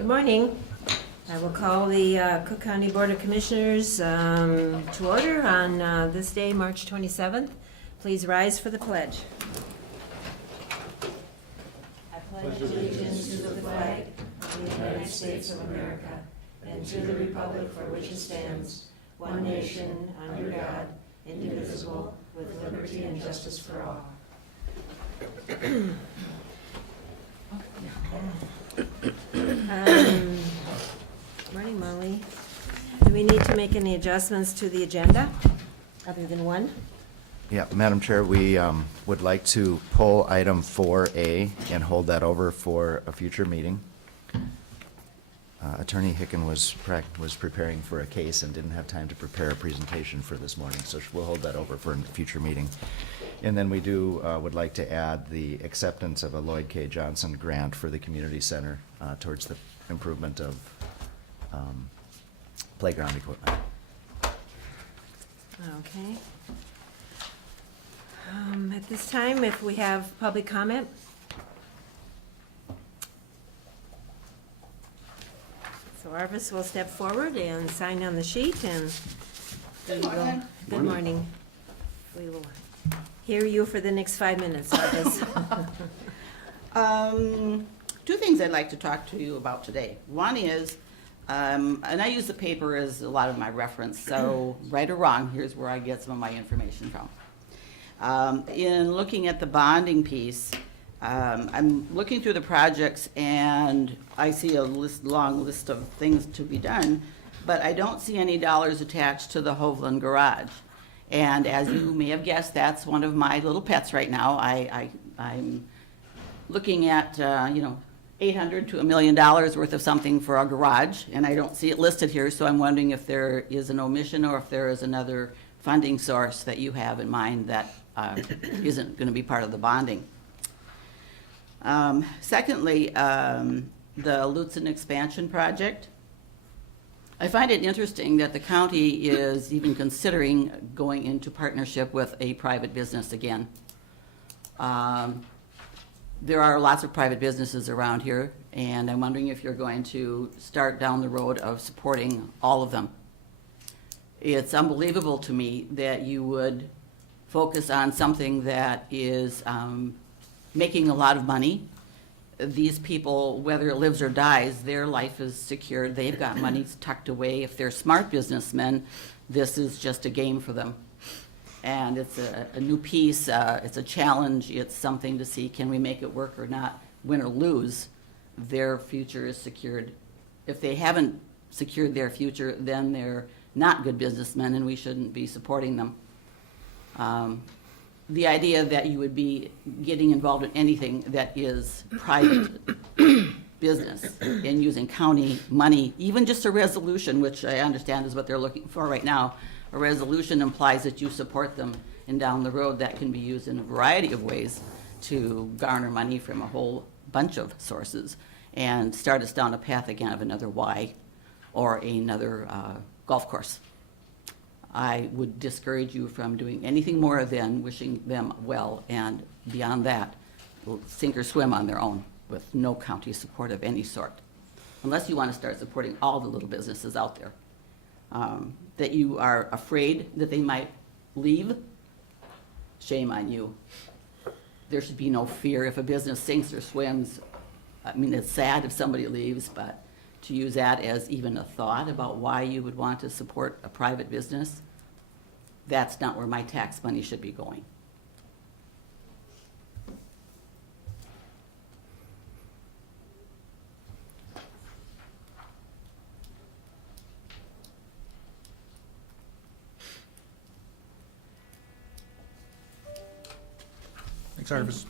Good morning. I will call the Cook County Board of Commissioners to order on this day, March 27th. Please rise for the pledge. I pledge allegiance to the flag of the United States of America and to the republic for which it stands, one nation, under God, indivisible, with liberty and justice for all. Morning, Molly. Do we need to make any adjustments to the agenda, other than one? Yeah, Madam Chair, we would like to pull item 4A and hold that over for a future meeting. Attorney Hicken was preparing for a case and didn't have time to prepare a presentation for this morning, so we'll hold that over for a future meeting. And then we would like to add the acceptance of a Lloyd K. Johnson grant for the community center towards the improvement of playground equipment. Okay. At this time, if we have public comment? So Arvis will step forward and sign on the sheet, and we will. Good morning. We will hear you for the next 5 minutes, Arvis. Two things I'd like to talk to you about today. One is, and I use the paper as a lot of my reference, so right or wrong, here's where I get some of my information from. In looking at the bonding piece, I'm looking through the projects and I see a long list of things to be done, but I don't see any dollars attached to the Hovland Garage. And as you may have guessed, that's one of my little pets right now. I'm looking at, $800 to $1 million worth of something for a garage, and I don't see it listed here, so I'm wondering if there is an omission or if there is another funding source that you have in mind that isn't going to be part of the bonding. Secondly, the Lutzen expansion project. I find it interesting that the county is even considering going into partnership with a private business again. There are lots of private businesses around here, and I'm wondering if you're going to start down the road of supporting all of them. It's unbelievable to me that you would focus on something that is making a lot of money. These people, whether it lives or dies, their life is secured. They've got money tucked away. If they're smart businessmen, this is just a game for them. And it's a new piece, it's a challenge, it's something to see, can we make it work or not? Win or lose, their future is secured. If they haven't secured their future, then they're not good businessmen and we shouldn't be supporting them. The idea that you would be getting involved in anything that is private business and using county money, even just a resolution, which I understand is what they're looking for right now, a resolution implies that you support them, and down the road that can be used in a variety of ways to garner money from a whole bunch of sources and start us down a path again of another Y or another golf course. I would discourage you from doing anything more than wishing them well, and beyond that, will sink or swim on their own with no county support of any sort, unless you want to start supporting all the little businesses out there. That you are afraid that they might leave, shame on you. There should be no fear if a business sinks or swims. I mean, it's sad if somebody leaves, but to use that as even a thought about why you would want to support a private business, that's not where my tax money should be going. Thanks, Arvis.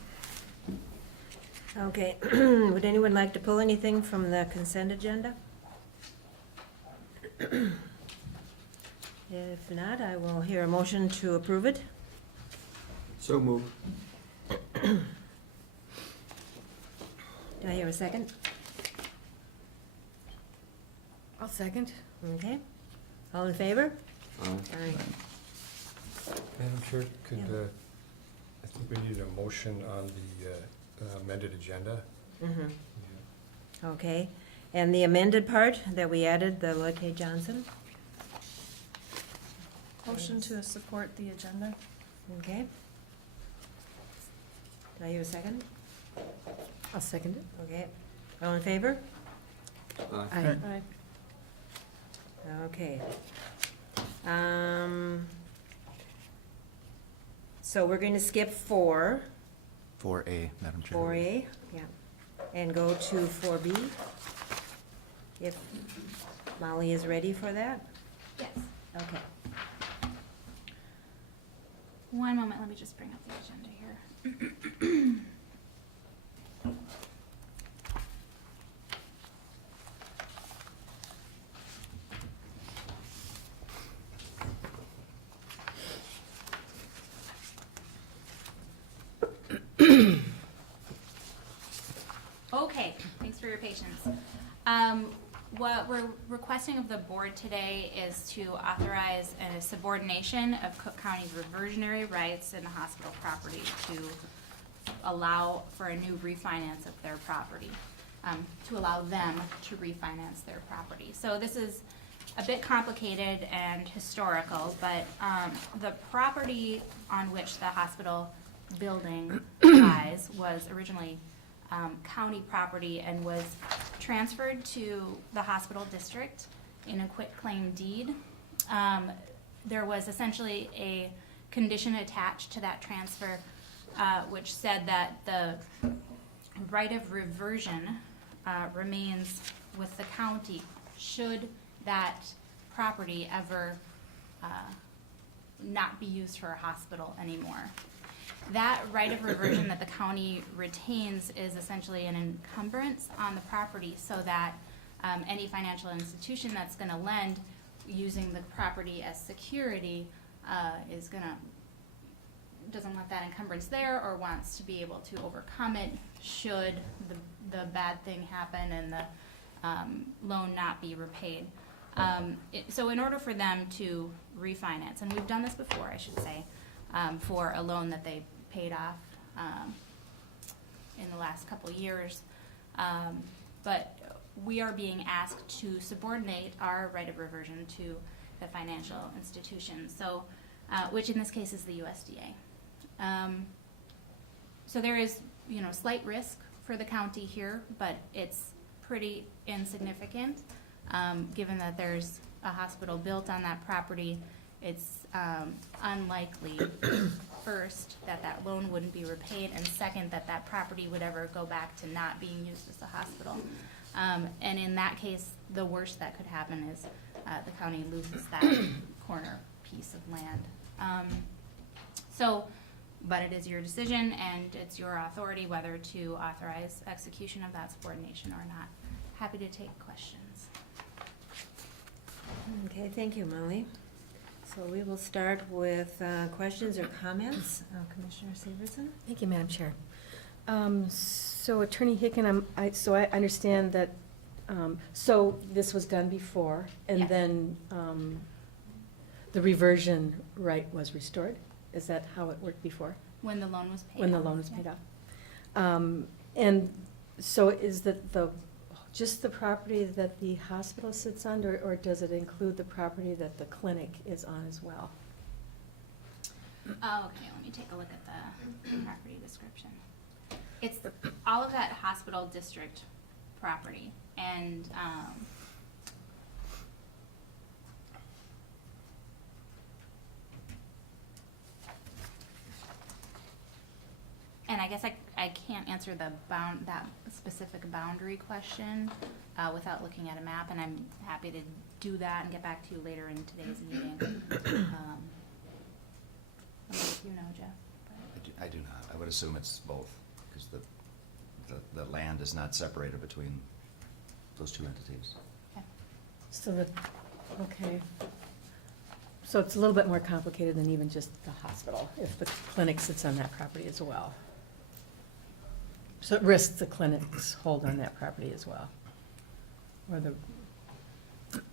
Okay, would anyone like to pull anything from the consent agenda? If not, I will hear a motion to approve it. So moved. Do I hear a second? I'll second. Okay. All in favor? Aye. Madam Chair, could, Yeah. I think we need a motion on the amended agenda. Mm-hmm. Okay. And the amended part that we added, the Lloyd K. Johnson, Motion to support the agenda. okay? Do I hear a second? I'll second it. Okay, all in favor? Aye. Aye. Okay. So we're going to skip 4, 4A, Madam Chair. 4A, yeah, and go to 4B. If Molly is ready for that? Yes. Okay. One moment, let me just bring up the agenda here. Okay, thanks for your patience. What we're requesting of the board today is to authorize a subordination of Cook County's reversionary rights in the hospital property to allow for a new refinance of their property, to allow them to refinance their property. So this is a bit complicated and historical, but the property on which the hospital building lies was originally county property and was transferred to the hospital district in a quitclaim deed. There was essentially a condition attached to that transfer, which said that the right of reversion remains with the county should that property ever not be used for a hospital anymore. That right of reversion that the county retains is essentially an encumbrance on the property so that any financial institution that's gonna lend using the property as security doesn't want that encumbrance there or wants to be able to overcome it should the bad thing happen and the loan not be repaid. So in order for them to refinance, and we've done this before, I should say, for a loan that they paid off in the last couple of years. But we are being asked to subordinate our right of reversion to the financial institution, so, which in this case is the USDA. So there is, slight risk for the county here, but it's pretty insignificant, given that there's a hospital built on that property. It's unlikely, first, that loan wouldn't be repaid, and second, that property would ever go back to not being used as a hospital. And in that case, the worst that could happen is the county loses that corner piece of land. But it is your decision, and it's your authority whether to authorize execution of that subordination or not. Happy to take questions. Okay, thank you, Molly. So we will start with questions or comments. Commissioner Severson? Thank you, Madam Chair. So Attorney Hicken, so I understand that, so this was done before, and Yes. then the reversion right was restored? Is that how it worked before? When the loan was paid When the off, loan was yeah. paid off? And so is that just the property that the hospital sits on, or does it include the property that the clinic is on as well? Oh, okay, let me take a look at the property description. It's all of that hospital district property, and, I guess I can't answer that specific boundary question, without looking at a map, and I'm happy to do that and get back to you later in today's meeting. Unless you know, Jeff. I do not. I would assume it's both, because the land is not separated between those two entities. Okay. So okay. So it's a little bit more complicated than even just the hospital, if the clinic sits on that property as well. So it risks the clinic's hold on that property as well? Or the,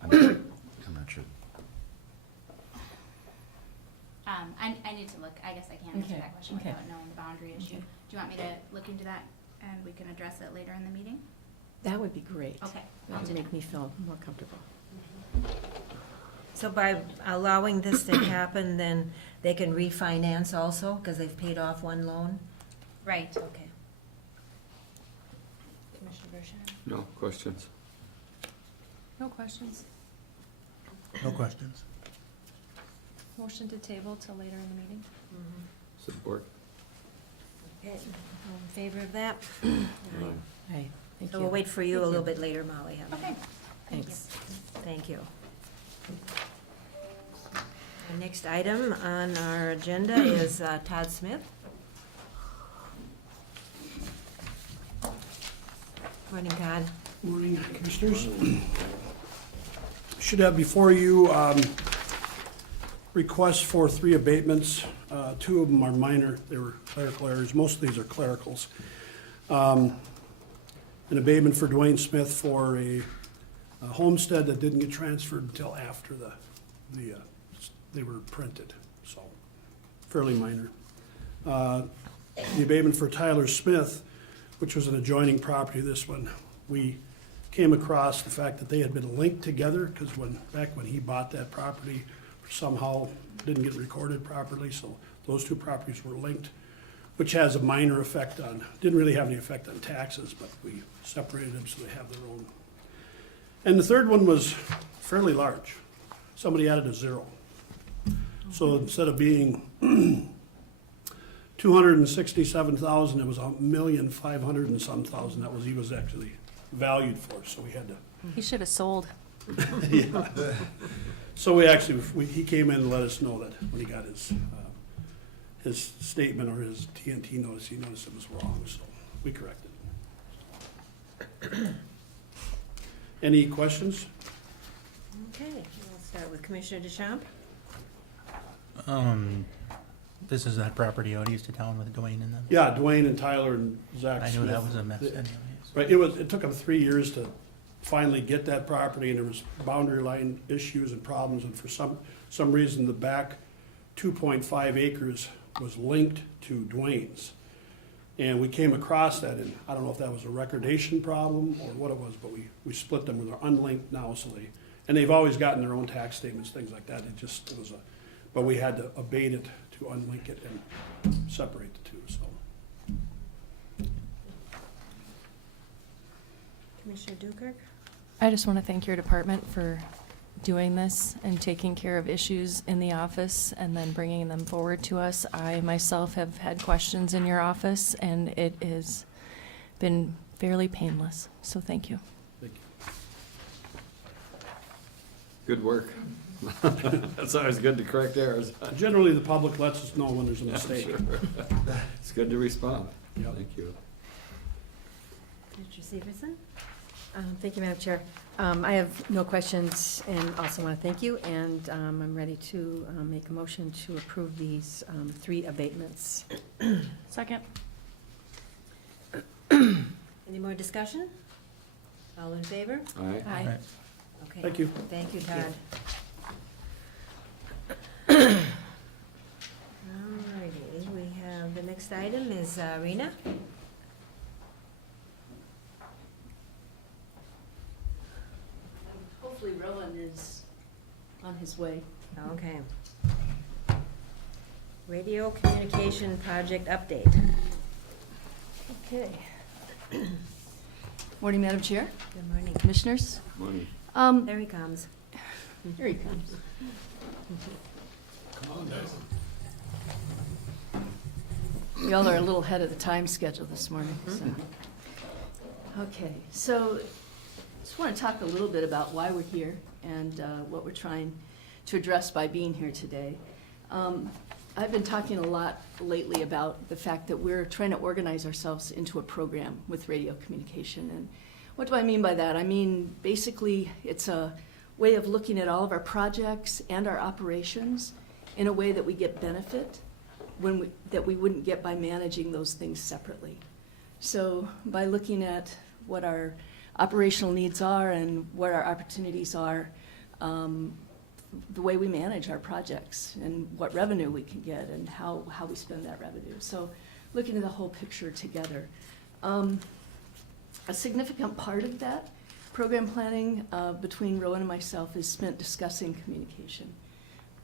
I'm not sure. I need to look, I guess I can't answer Okay, that question okay. without knowing the boundary issue. Okay. Do you want me to look into that and we can address it later in the meeting? that would would be great. Okay. That would make me feel more comfortable. So by allowing this to happen, then they can refinance also, because they've paid off one loan? Right. Okay. Commissioner Bershon? No questions. No questions. No questions. Motion to table till later in the meeting? Support. Okay, all in favor of that? Right, thank So you. we'll wait for you a little bit later, Molly. Okay. Thank you. Thanks. Thank you. Our next item on our agenda is Todd Smith. Morning, Todd. Morning, Commissioners. Should have before you requests for 3 abatements. 2 of them are minor, they were clerical errors, most of these are clericals. An abatement for Dwayne Smith for a homestead that didn't get transferred until after they were printed, so fairly minor. The abatement for Tyler Smith, which was an adjoining property, this one, we came across the fact that they had been linked together, because back when he bought that property, somehow didn't get recorded properly, so those 2 properties were linked, which has a minor effect on, didn't really have any effect on taxes, but we separated them so they have their own. And the third one was fairly large. Somebody added a 0. So instead of being 267,000, it was 1,500,000 and some thousand. That was, he was actually valued for, so we had to. He should have sold. Yeah. So we actually, he came in and let us know that when he got his statement or his TNT notice, he noticed it was wrong, so we corrected it. Any questions? Okay, we'll start with Commissioner Deschamps. This is that property out east of town with Dwayne in them. Yeah, Dwayne and Tyler and Zach I Smith. knew that was a mess The- anyways. Right, it took them 3 years to finally get that property, and there was boundary line issues and problems, and for some reason, the back 2.5 acres was linked to Dwayne's. And we came across that, and I don't know if that was a recordation problem or what it was, but we split them, they're unlinked now, so and they've always gotten their own tax statements, things like that, it was but we had to abate it to unlink it and separate the 2, so. Commissioner Dukert? I just want to thank your department for doing this and taking care of issues in the office and then bringing them forward to us. I myself have had questions in your office, and it has been fairly painless, so thank you. Thank you. Good work. That's always good to correct errors. Generally, the public lets us know when there's a mistake. Sure. It's good to respond. Yep. Thank you. Mr. Severson? Thank you, Madam Chair. I have no questions and also want to thank you, and I'm ready to make a motion to approve these 3 abatements. Second. Any more discussion? All in favor? All right. Aye. Right. Okay. Thank you. Thank you, Todd. Alrighty, we have, the next item is Rena. Hopefully Rowan is on his way. Okay. Radio Communication Project Update. Okay. Morning, Madam Chair, Good morning. Commissioners. Morning. There he comes. Here he comes. We all are a little ahead of the time schedule this morning, so. Okay, so just want to talk a little bit about why we're here and what we're trying to address by being here today. I've been talking a lot lately about the fact that we're trying to organize ourselves into a program with radio communication. And what do I mean by that? I mean, basically, it's a way of looking at all of our projects and our operations in a way that we get benefit that we wouldn't get by managing those things separately. So by looking at what our operational needs are and what our opportunities are, the way we manage our projects and what revenue we can get and how we spend that revenue. So looking at the whole picture together. A significant part of that program planning between Rowan and myself is spent discussing communication.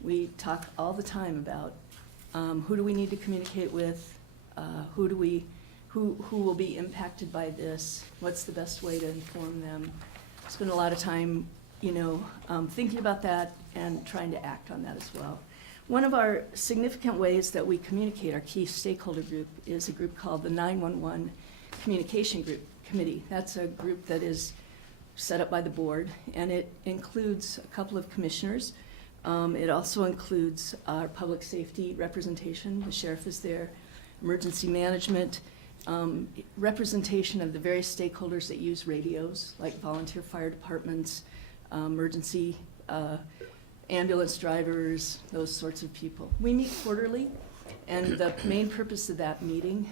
We talk all the time about who do we need to communicate with, who will be impacted by this, what's the best way to inform them. Spend a lot of time, thinking about that and trying to act on that as well. One of our significant ways that we communicate, our key stakeholder group, is a group called the 911 Communication Group Committee. That's a group that is set up by the board, and it includes a couple of commissioners. It also includes our public safety representation. The sheriff is there, emergency management, representation of the various stakeholders that use radios, like volunteer fire departments, emergency ambulance drivers, those sorts of people. We meet quarterly, and the main purpose of that meeting,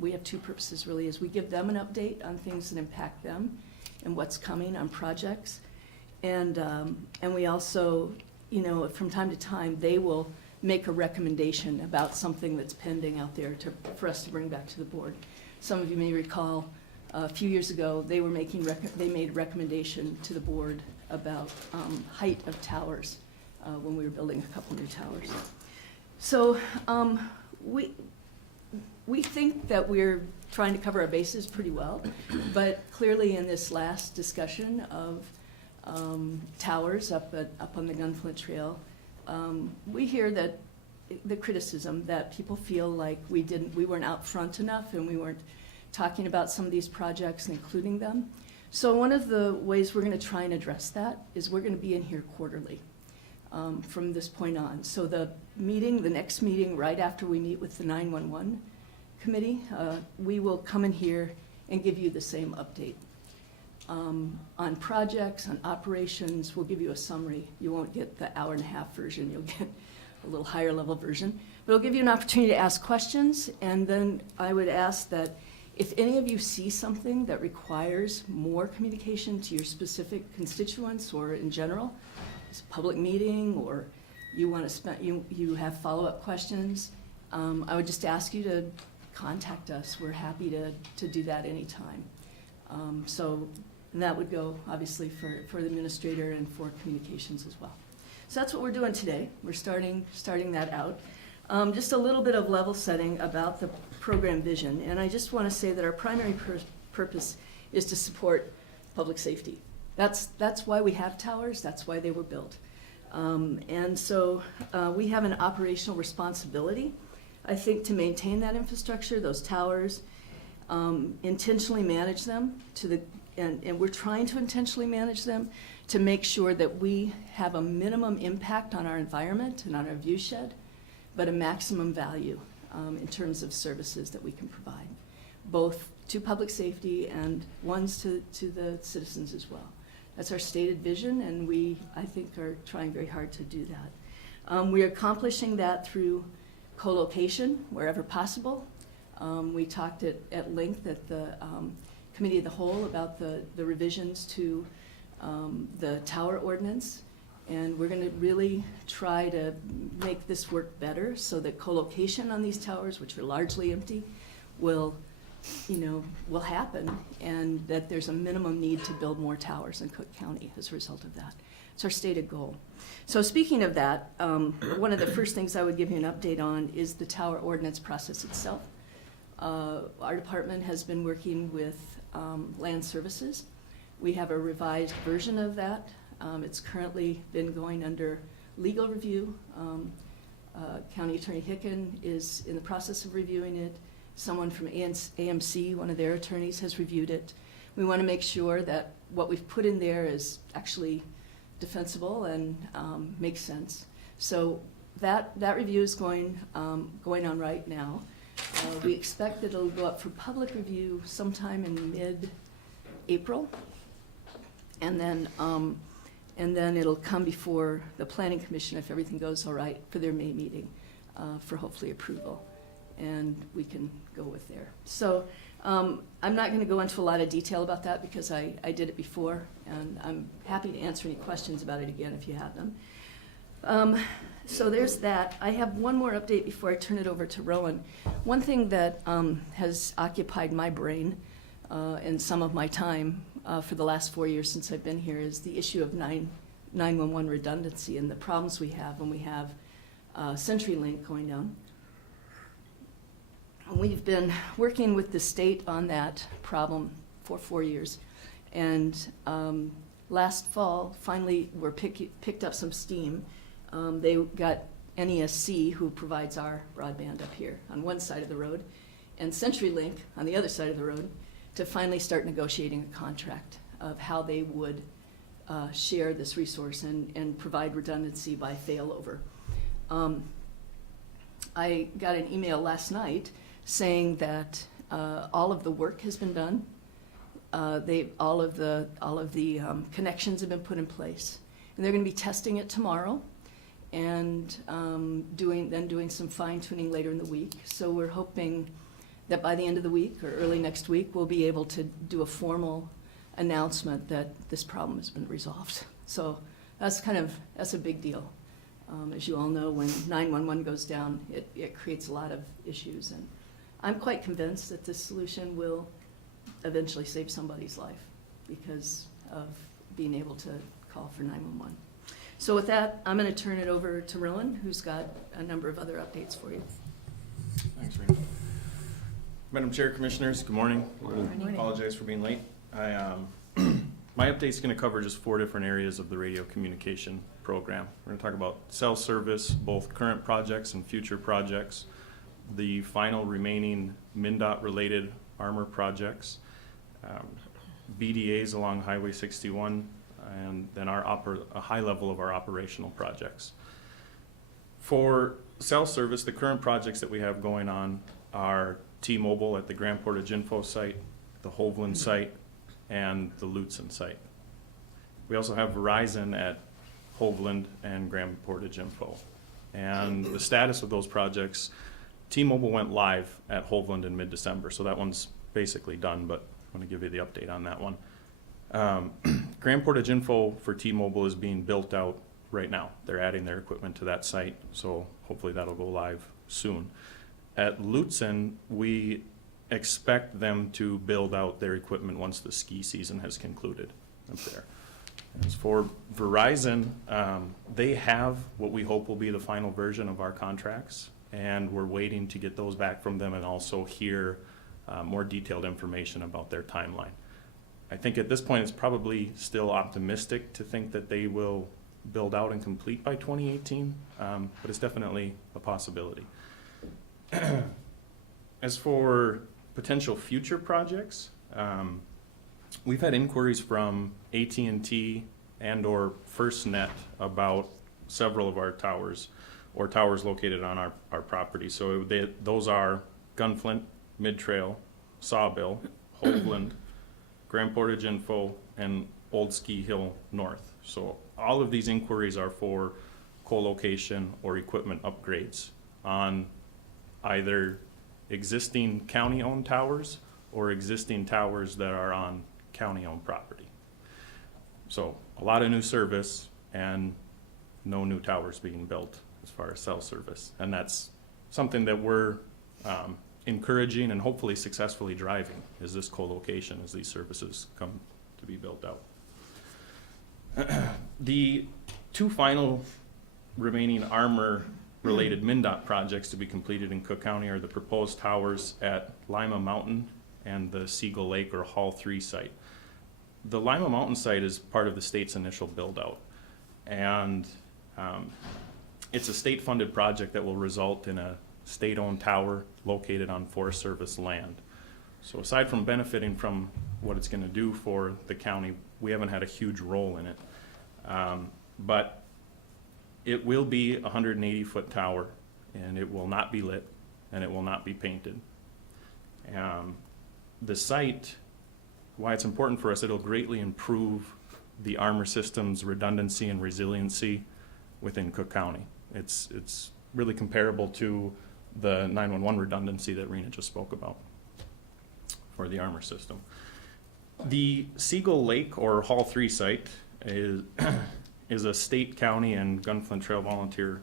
we have two purposes really, is we give them an update on things that impact them and what's coming on projects. And we also, from time to time, they will make a recommendation about something that's pending out there for us to bring back to the board. Some of you may recall, a few years ago, they made a recommendation to the board about height of towers when we were building a couple new towers. So we think that we're trying to cover our bases pretty well, but clearly in this last discussion of towers up on the Gunflint Trail, we hear that the criticism that people feel like we weren't out front enough and we weren't talking about some of these projects and including them. So one of the ways we're going to try and address that is we're going to be in here quarterly from this point on. So the next meeting right after we meet with the 911 committee, we will come in here and give you the same update. On projects, on operations, we'll give you a summary. You won't get the hour-and-a-half version. You'll get a little higher-level version. But it'll give you an opportunity to ask questions, and then I would ask that if any of you see something that requires more communication to your specific constituents or in general, it's a public meeting or you want to you have follow-up questions, I would just ask you to contact us. We're happy to do that anytime. And that would go obviously for the administrator and for communications as well. So that's what we're doing today. We're starting that out. Just a little bit of level setting about the program vision. And I just want to say that our primary purpose is to support public safety. That's why we have towers. That's why they were built. And so we have an operational responsibility, I think, to maintain that infrastructure, those towers, intentionally manage them and we're trying to intentionally manage them to make sure that we have a minimum impact on our environment and on our view shed, but a maximum value in terms of services that we can provide, both to public safety and ones to the citizens as well. That's our stated vision, and we, I think, are trying very hard to do that. We are accomplishing that through co-location wherever possible. We talked at length at the Committee of the Whole about the revisions to the tower ordinance, and we're going to really try to make this work better so that co-location on these towers, which are largely empty, will happen, and that there's a minimum need to build more towers in Cook County as a result of that. It's our stated goal. So speaking of that, one of the first things I would give you an update on is the tower ordinance process itself. Our department has been working with Land Services. We have a revised version of that. It's currently been going under legal review. County Attorney Hicken is in the process of reviewing it. Someone from AMC, one of their attorneys, has reviewed it. We want to make sure that what we've put in there is actually defensible and makes sense. So that review is going on right now. We expect that it'll go up for public review sometime in mid-April, and then it'll come before the Planning Commission, if everything goes all right, for their May meeting for hopefully approval, and we can go with there. So I'm not going to go into a lot of detail about that because I did it before, and I'm happy to answer any questions about it again if you have them. So there's that. I have one more update before I turn it over to Rowan. One thing that has occupied my brain and some of my time for the last 4 years since I've been here is the issue of 911 redundancy and the problems we have when we have CenturyLink going down. We've been working with the state on that problem for 4 years. And last fall, finally, picked up some steam. They got NESC, who provides our broadband up here on one side of the road, and CenturyLink on the other side of the road, to finally start negotiating a contract of how they would share this resource and provide redundancy by failover. I got an email last night saying that all of the work has been done. All of the connections have been put in place, and they're going to be testing it tomorrow, and doing some fine tuning later in the week. So we're hoping that by the end of the week or early next week, we'll be able to do a formal announcement that this problem has been resolved. So that's a big deal. As you all know, when 911 goes down, it creates a lot of issues, and I'm quite convinced that this solution will eventually save somebody's life because of being able to call for 911. So with that, I'm going to turn it over to Rowan, who's got a number of other updates for you. Thanks, Rena. Madam Chair, Commissioners, good morning. Morning. Apologize for being late. My update's going to cover just 4 different areas of the radio communication program. We're going to talk about cell service, both current projects and future projects, the final remaining MnDOT-related armor projects, BDAs along Highway 61, and then a high level of our operational projects. For cell service, the current projects that we have going on are T-Mobile at the Grand Portage Info site, the Hovland site, and the Lutzen site. We also have Verizon at Hovland and Grand Portage Info. And the status of those projects, T-Mobile went live at Hovland in mid-December, so that one's basically done, but I'm going to give you the update on that one. Grand Portage Info for T-Mobile is being built out right now. They're adding their equipment to that site, so hopefully that'll go live soon. At Lutzen, we expect them to build out their equipment once the ski season has concluded up there. As for Verizon, they have what we hope will be the final version of our contracts, and we're waiting to get those back from them and also hear more detailed information about their timeline. I think at this point it's probably still optimistic to think that they will build out and complete by 2018, but it's definitely a possibility. As for potential future projects, we've had inquiries from AT&T and or FirstNet about several of our towers or towers located on our property. So those are Gunflint, Mid-Trail, Sawbill, Hovland, Grand Portage Info, and Old Ski Hill North. So all of these inquiries are for co-location or equipment upgrades on either existing county-owned towers or existing towers that are on county-owned property. So a lot of new service and no new towers being built as far as cell service. And that's something that we're encouraging and hopefully successfully driving, is this co-location as these services come to be built out. The 2 final remaining armor-related MnDOT projects to be completed in Cook County are the proposed towers at Lima Mountain and the Seagull Lake or Hall 3 site. The Lima Mountain site is part of the state's initial build-out, and it's a state-funded project that will result in a state-owned tower located on Forest Service land. So aside from benefiting from what it's going to do for the county, we haven't had a huge role in it. But it will be a 180-foot tower, and it will not be lit, and it will not be painted. The site, why it's important for us, it'll greatly improve the armor system's redundancy and resiliency within Cook County. It's really comparable to the 911 redundancy that Rena just spoke about for the armor system. The Seagull Lake or Hall 3 site is a state, county, and Gunflint Trail Volunteer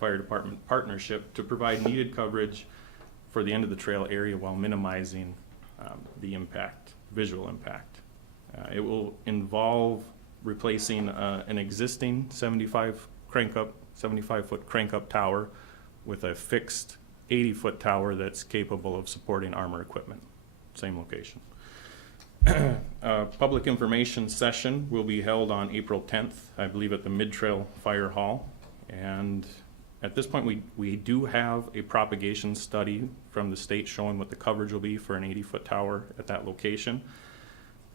Fire Department partnership to provide needed coverage for the end of the trail area while minimizing the impact visual impact. It will involve replacing an existing 75-foot crank-up tower with a fixed 80-foot tower that's capable of supporting armor equipment. Same location. A public information session will be held on April 10th, I believe at the Mid-Trail Fire Hall. And at this point, we do have a propagation study from the state showing what the coverage will be for an 80-foot tower at that location.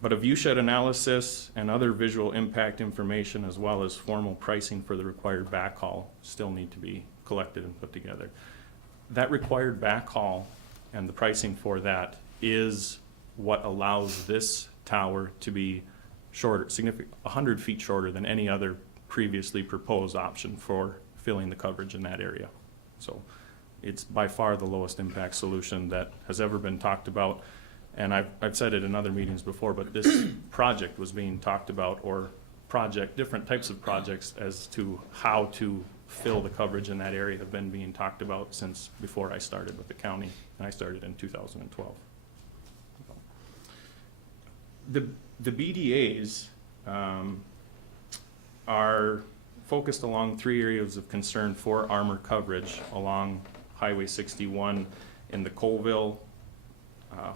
But a viewshed analysis and other visual impact information, as well as formal pricing for the required backhaul, still need to be collected and put together. That required backhaul and the pricing for that is what allows this tower to be shorter, 100 feet shorter than any other previously proposed option for filling the coverage in that area. So it's by far the lowest impact solution that has ever been talked about. And I've said it in other meetings before, but this project was being talked about, or different types of projects as to how to fill the coverage in that area have been being talked about since before I started with the county, and I started in 2012. The BDAs are focused along 3 areas of concern for armor coverage along Highway 61 in the Colville,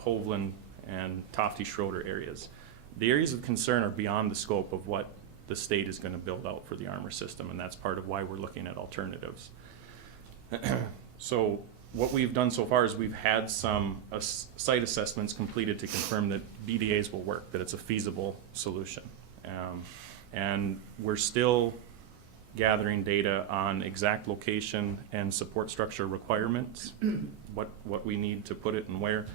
Hovland, and Tofty-Schroeder areas. The areas of concern are beyond the scope of what the state is going to build out for the armor system, and that's part of why we're looking at alternatives. So what we've done so far is we've had some site assessments completed to confirm that BDAs will work, that it's a feasible solution. And we're still gathering data on exact location and support structure requirements, what we need to put it and where.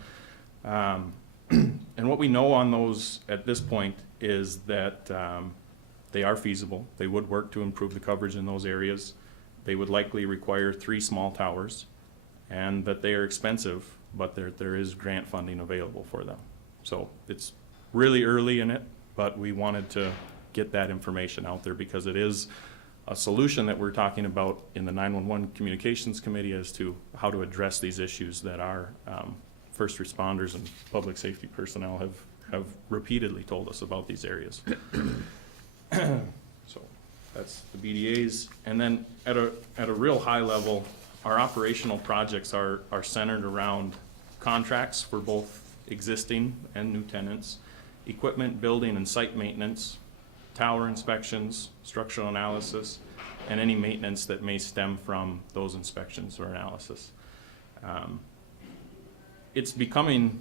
And what we know on those at this point is that they are feasible. They would work to improve the coverage in those areas. They would likely require 3 small towers, and that they are expensive, but there is grant funding available for them. So it's really early in it, but we wanted to get that information out there because it is a solution that we're talking about in the 911 Communications Committee as to how to address these issues that our first responders and public safety personnel have repeatedly told us about these areas. So that's the BDAs. And then at a real high level, our operational projects are centered around contracts for both existing and new tenants, equipment, building, and site maintenance, tower inspections, structural analysis, and any maintenance that may stem from those inspections or analysis. It's becoming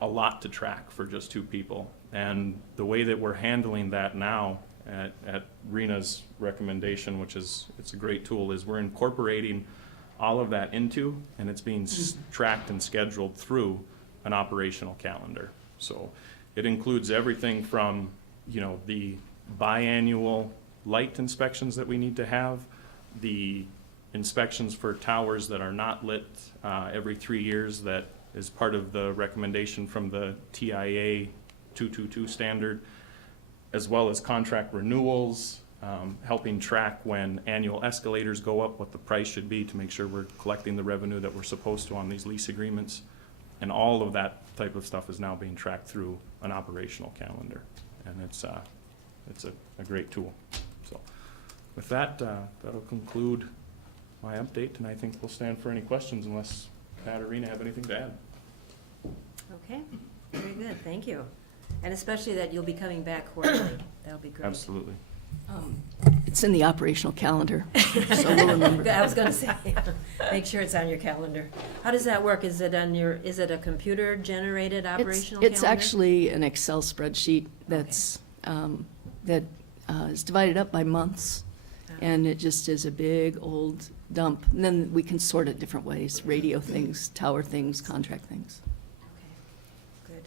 a lot to track for just 2 people, and the way that we're handling that now at Rena's recommendation, which is, it's a great tool, is we're incorporating all of that into, and it's being tracked and scheduled through an operational calendar. So it includes everything from, the biannual light inspections that we need to have, the inspections for towers that are not lit every 3 years, that is part of the recommendation from the TIA 222 standard, as well as contract renewals, helping track when annual escalators go up, what the price should be to make sure we're collecting the revenue that we're supposed to on these lease agreements. And all of that type of stuff is now being tracked through an operational calendar. And it's a great tool. So with that, that'll conclude my update, and I think we'll stand for any questions unless Pat or Rena have anything to add. Okay, very good, thank you. And especially that you'll be coming back quarterly, that'll be great. Absolutely. It's in the operational calendar, so we'll remember. I was gonna say, make sure it's on your calendar. How does that work? Is it a computer-generated operational calendar? It's actually an Excel spreadsheet that's, that is divided up by months, and it just is a big old dump. And then we can sort it different ways, radio things, tower things, contract things. Okay, good.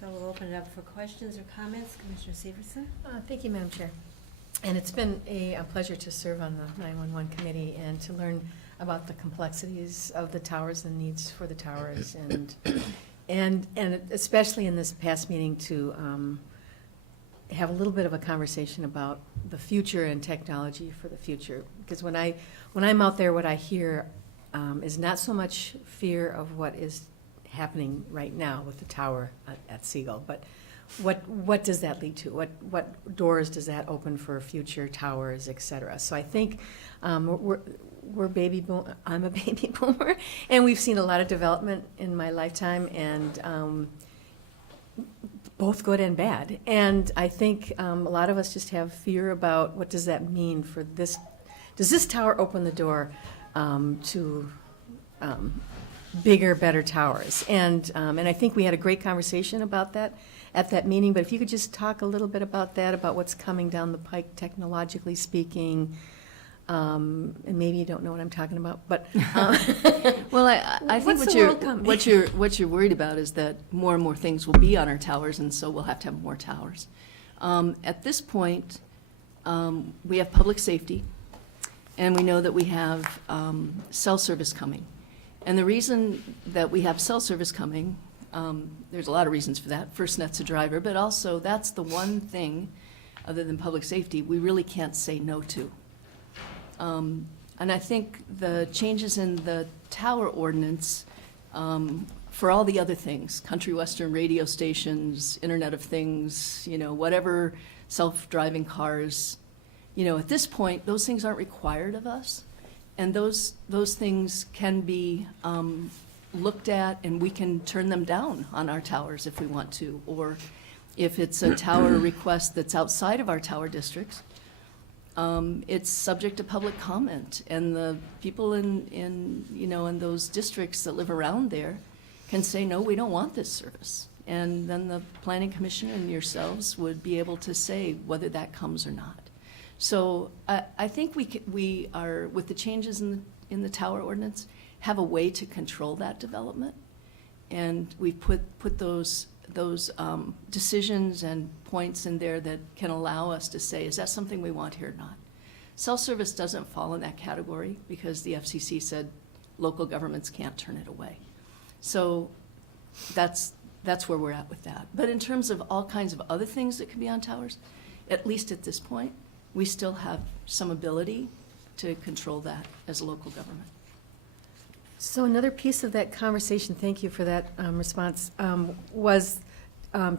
So we'll open it up for questions or comments. Commissioner Severson? Thank you, Madam Chair. And it's been a pleasure to serve on the 911 committee and to learn about the complexities of the towers and needs for the towers, and especially in this past meeting to have a little bit of a conversation about the future and technology for the future. Because when I'm out there, what I hear is not so much fear of what is happening right now with the tower at Siegel, but what does that lead to? What doors does that open for future towers, et cetera? So I think we're baby boom. I'm a baby boomer, and we've seen a lot of development in my lifetime, and both good and bad. And I think a lot of us just have fear about what does that mean for this. Does this tower open the door to bigger, better towers? And I think we had a great conversation about that at that meeting, but if you could just talk a little bit about that, about what's coming down the pike technologically speaking, and maybe you don't know what I'm talking about, but. Well, I think What's the world coming? what you're worried about is that more and more things will be on our towers, and so we'll have to have more towers. At this point, we have public safety, and we know that we have cell service coming. And the reason that we have cell service coming, there's a lot of reasons for that. FirstNet's a driver, but also that's the one thing, other than public safety, we really can't say no to. And I think the changes in the tower ordinance, for all the other things, country western radio stations, Internet of Things, whatever, self-driving cars, at this point, those things aren't required of us. And those things can be looked at, and we can turn them down on our towers if we want to. Or if it's a tower request that's outside of our tower districts, it's subject to public comment. And the people in those districts that live around there can say, no, we don't want this service. And then the Planning Commission and yourselves would be able to say whether that comes or not. So I think we are, with the changes in the tower ordinance, have a way to control that development. And we've put those decisions and points in there that can allow us to say, is that something we want here or not? Cell service doesn't fall in that category because the FCC said local governments can't turn it away. So that's where we're at with that. But in terms of all kinds of other things that can be on towers, at least at this point, we still have some ability to control that as a local government. So another piece of that conversation, thank you for that response, was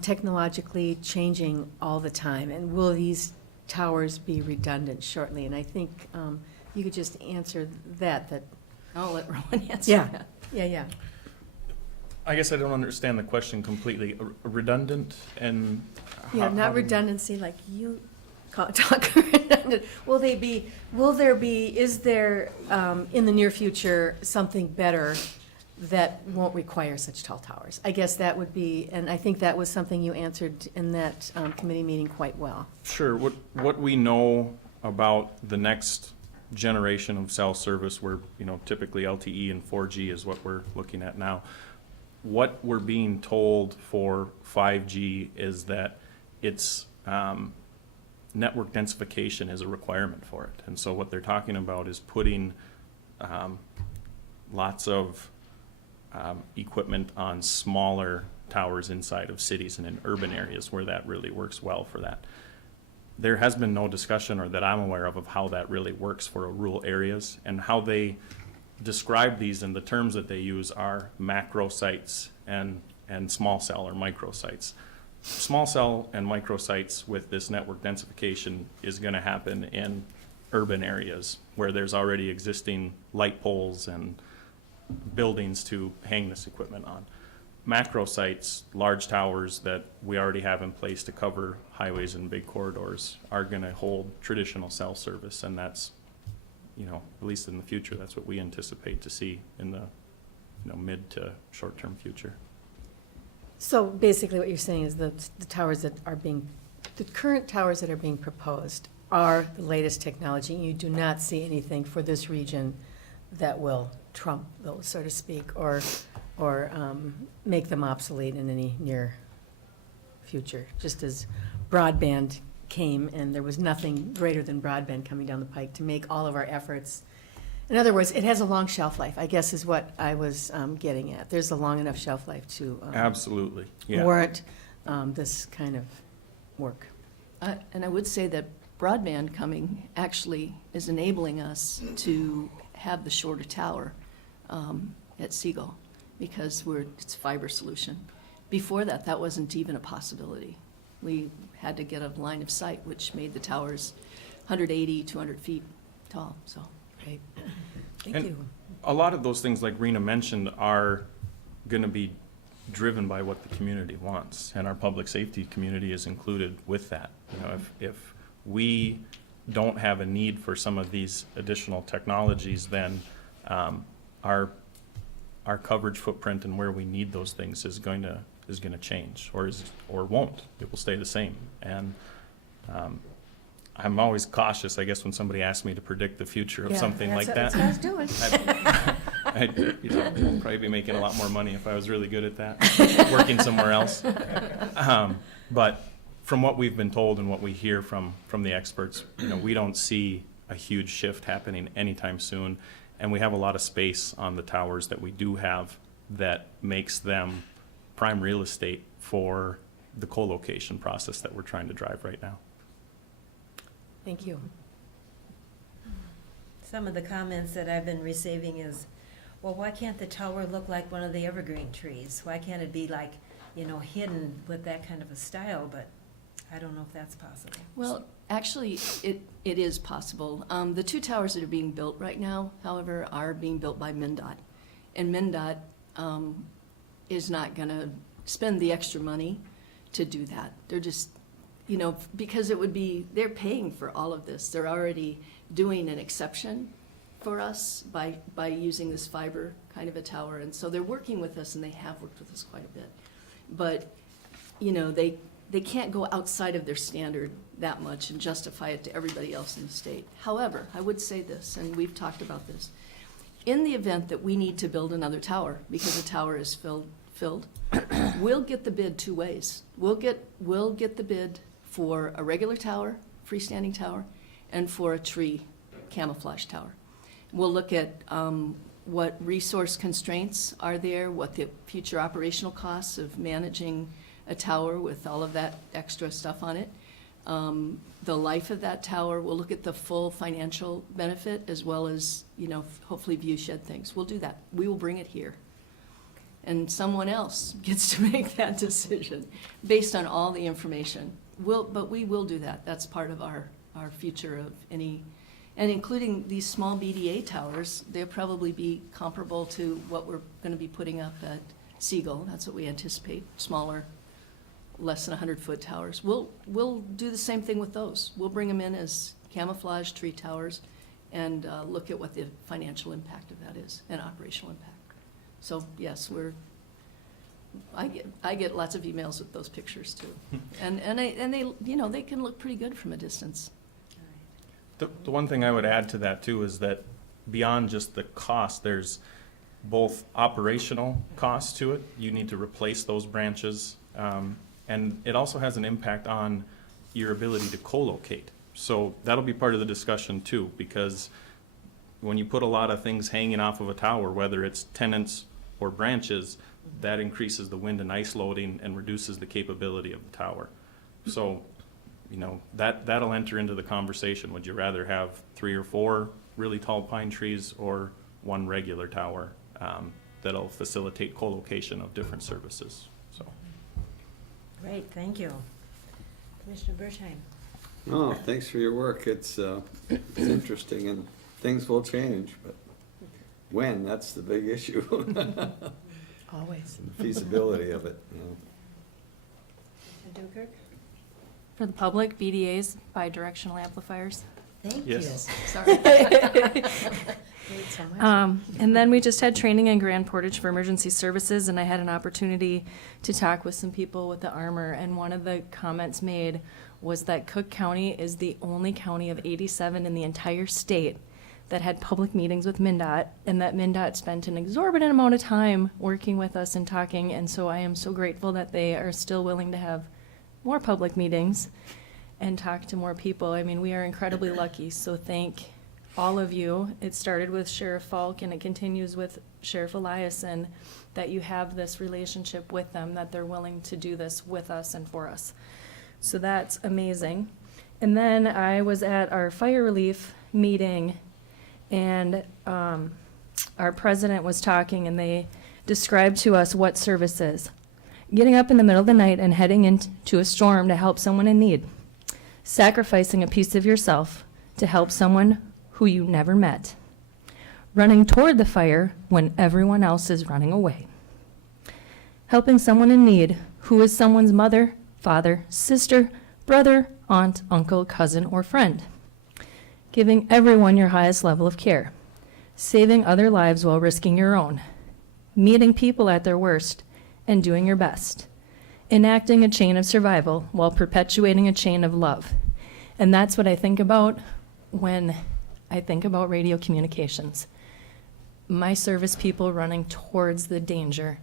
technologically changing all the time. And will these towers be redundant shortly? And I think you could just answer that. I'll let Rowan answer Yeah, that. yeah. I guess I don't understand the question completely. Redundant and? Yeah, how not do- redundancy like you talk redundant. Is there in the near future something better that won't require such tall towers? I guess that would be, and I think that was something you answered in that committee meeting quite well. Sure. What we know about the next generation of cell service, where typically LTE and 4G is what we're looking at now. What we're being told for 5G is that it's network densification is a requirement for it. And so what they're talking about is putting lots of equipment on smaller towers inside of cities and in urban areas where that really works well for that. There has been no discussion, or that I'm aware of how that really works for rural areas, and how they describe these, and the terms that they use are macro sites and small cell or micro sites. Small cell and micro sites with this network densification is going to happen in urban areas where there's already existing light poles and buildings to hang this equipment on. Macro sites, large towers that we already have in place to cover highways and big corridors, are going to hold traditional cell service, and that's, at least in the future, that's what we anticipate to see in the mid to short-term future. So basically what you're saying is the towers that are the current towers that are being proposed are the latest technology. You do not see anything for this region that will trump those, so to speak, or make them obsolete in any near future, just as broadband came, and there was nothing greater than broadband coming down the pike to make all of our efforts. In other words, it has a long shelf life, I guess is what I was getting at. There's a long enough shelf life to Absolutely, yeah. warrant this kind of work. And I would say that broadband coming actually is enabling us to have the shorter tower at Siegel. because it's fiber solution. Before that, that wasn't even a possibility. We had to get a line of sight, which made the towers 180, 200 feet tall, so. Right. Thank And you. a lot of those things, like Rena mentioned, are gonna be driven by what the community wants, and our public safety community is included with that. You know, if we don't have a need for some of these additional technologies, then our coverage footprint and where we need those things is going to change, or won't. It will stay the same. And I'm always cautious, I guess, when somebody asks me to predict the future of something like that. That's what I was doing. I'd probably be making a lot more money if I was really good at that, working somewhere else. But from what we've been told and what we hear from the experts, you know, we don't see a huge shift happening anytime soon. And we have a lot of space on the towers that we do have that makes them prime real estate for the co-location process that we're trying to drive right now. Thank you. Some of the comments that I've been receiving is, well, why can't the tower look like one of the evergreen trees? Why can't it be like, you know, hidden with that kind of a style? But I don't know if that's possible. Well, actually, it is possible. The two towers that are being built right now, however, are being built by MnDOT. And MnDOT is not gonna spend the extra money to do that. They're just, you know, because they're paying for all of this. They're already doing an exception for us by using this fiber kind of a tower. And so they're working with us, and they have worked with us quite a bit. But, you know, they can't go outside of their standard that much and justify it to everybody else in the state. However, I would say this, and we've talked about this. In the event that we need to build another tower because the tower is filled, we'll get the bid two ways. We'll get the bid for a regular tower, freestanding tower, and for a tree camouflage tower. We'll look at what resource constraints are there, what the future operational costs of managing a tower with all of that extra stuff on it. The life of that tower, we'll look at the full financial benefit as well as, you know, hopefully view shed things. We'll do that. We will bring it here. And someone else gets to make that decision based on all the information. But we will do that. That's part of our future of any, and including these small BDA towers, they'll probably be comparable to what we're gonna be putting up at Siegel. That's what we anticipate, smaller, less than 100-foot towers. We'll do the same thing with those. We'll bring them in as camouflage tree towers and look at what the financial impact of that is and operational impact. So yes, I get lots of emails with those pictures too, and they, you know, they can look pretty good from a distance. The one thing I would add to that too is that beyond just the cost, there's both operational costs to it. You need to replace those branches, and it also has an impact on your ability to co-locate. So that'll be part of the discussion too, because when you put a lot of things hanging off of a tower, whether it's tenants or branches, that increases the wind and ice loading and reduces the capability of the tower. So, you know, that'll enter into the conversation. Would you rather have 3 or 4 really tall pine trees or one regular tower that'll facilitate co-location of different services? So. Great, thank you. Commissioner Bertheim. Oh, thanks for your work. It's interesting, and things will change, but when, that's the big issue. Always. The feasibility of it, you know. Commissioner Dukert? For the public, BDAs, bidirectional amplifiers. Thank you. Yes. Sorry. Great, so much. And then we just had training in Grand Portage for emergency services, and I had an opportunity to talk with some people with the armor, and one of the comments made was that Cook County is the only county of 87 in the entire state that had public meetings with MnDOT, and that MnDOT spent an exorbitant amount of time working with us and talking, and so I am so grateful that they are still willing to have more public meetings and talk to more people. I mean, we are incredibly lucky, so thank all of you. It started with Sheriff Falk and it continues with Sheriff Eliason, that you have this relationship with them, that they're willing to do this with us and for us. So that's amazing. And then I was at our fire relief meeting, and our president was talking, and they describe to us what service is. Getting up in the middle of the night and heading into a storm to help someone in need. Sacrificing a piece of yourself to help someone who you never met. Running toward the fire when everyone else is running away. Helping someone in need who is someone's mother, father, sister, brother, aunt, uncle, cousin, or friend. Giving everyone your highest level of care. Saving other lives while risking your own. Meeting people at their worst and doing your best. Enacting a chain of survival while perpetuating a chain of love. And that's what I think about when I think about radio communications. My service people running towards the danger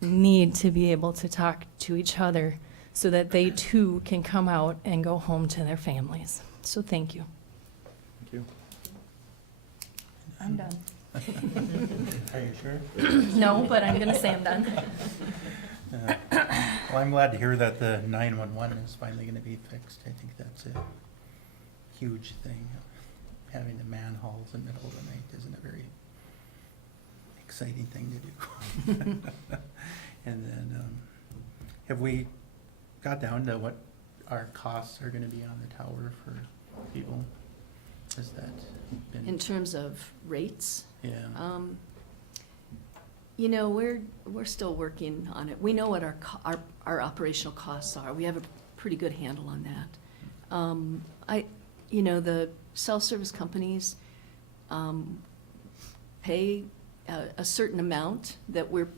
need to be able to talk to each other so that they too can come out and go home to their families. So thank you. Thank you. I'm done. Are you sure? No, but I'm going to say I'm done. Well, I'm glad to hear that the 911 is finally gonna be fixed. I think that's a huge thing. Having the manholes in the middle of the night isn't a very exciting thing to do. And then, have we got down to what our costs are gonna be on the tower for people? Has that In been, terms of rates, yeah, you know, we're still working on it. We know what our operational costs are. We have a pretty good handle on that. You know, the cell service companies pay a certain amount that we're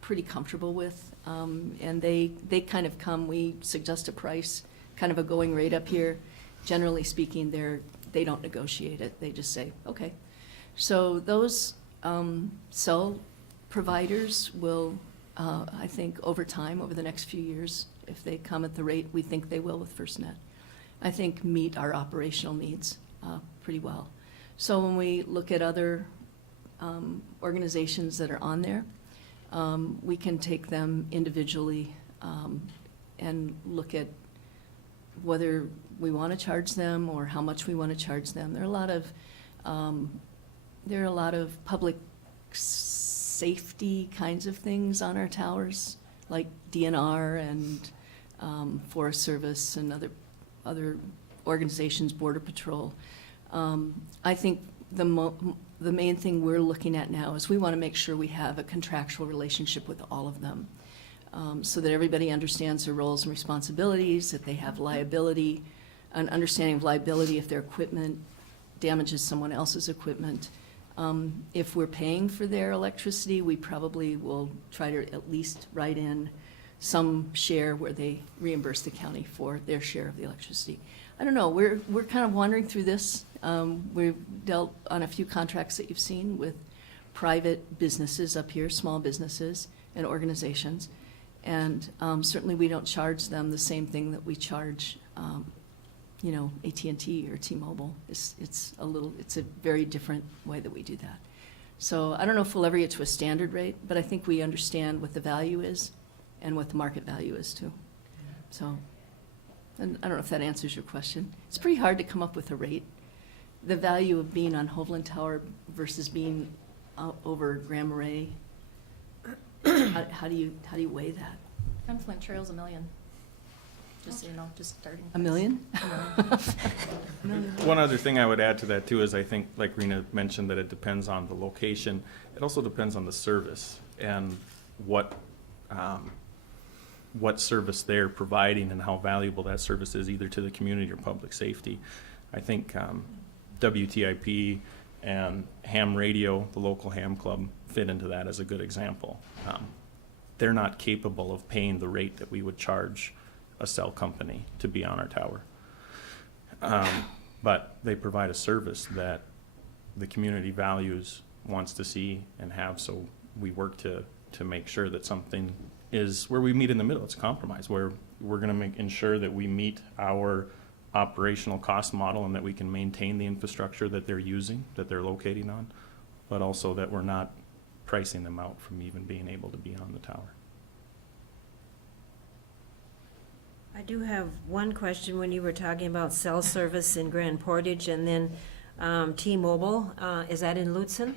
pretty comfortable with, and they kind of come, we suggest a price, kind of a going rate up here. Generally speaking, they don't negotiate it. They just say, okay. So those cell providers will, I think, over time, over the next few years, if they come at the rate we think they will with FirstNet, I think meet our operational needs pretty well. So when we look at other organizations that are on there, we can take them individually and look at whether we want to charge them or how much we want to charge them. There are a lot of public safety kinds of things on our towers, like DNR and Forest Service and other organizations, Border Patrol. I think the main thing we're looking at now is we want to make sure we have a contractual relationship with all of them, so that everybody understands their roles and responsibilities, that they have liability, an understanding of liability if their equipment damages someone else's equipment. If we're paying for their electricity, we probably will try to at least write in some share where they reimburse the county for their share of the electricity. I don't know, we're kind of wandering through this. We've dealt on a few contracts that you've seen with private businesses up here, small businesses and organizations. And certainly we don't charge them the same thing that we charge, you know, AT&T or T-Mobile. It's a very different way that we do that. So I don't know if we'll ever get to a standard rate, but I think we understand what the value is and what the market value is too. So, and I don't know if that answers your question. It's pretty hard to come up with a rate. The value of being on Hovland Tower versus being over Grand Marais, how do you weigh that? On Flint Trail's $1 million. Just so you know, just starting. $1 million? One other thing I would add to that too is I think, like Rena mentioned, that it depends on the location. It also depends on the service and what service they're providing and how valuable that service is either to the community or public safety. I think WTIP and ham radio, the local ham club, fit into that as a good example. They're not capable of paying the rate that we would charge a cell company to be on our tower. But they provide a service that the community values, wants to see and have, so we work to make sure that something is where we meet in the middle. It's a compromise where we're gonna ensure that we meet our operational cost model and that we can maintain the infrastructure that they're using, that they're locating on, but also that we're not pricing them out from even being able to be on the tower. I do have one question when you were talking about cell service in Grand Portage and then T-Mobile. Is that in Lutsen?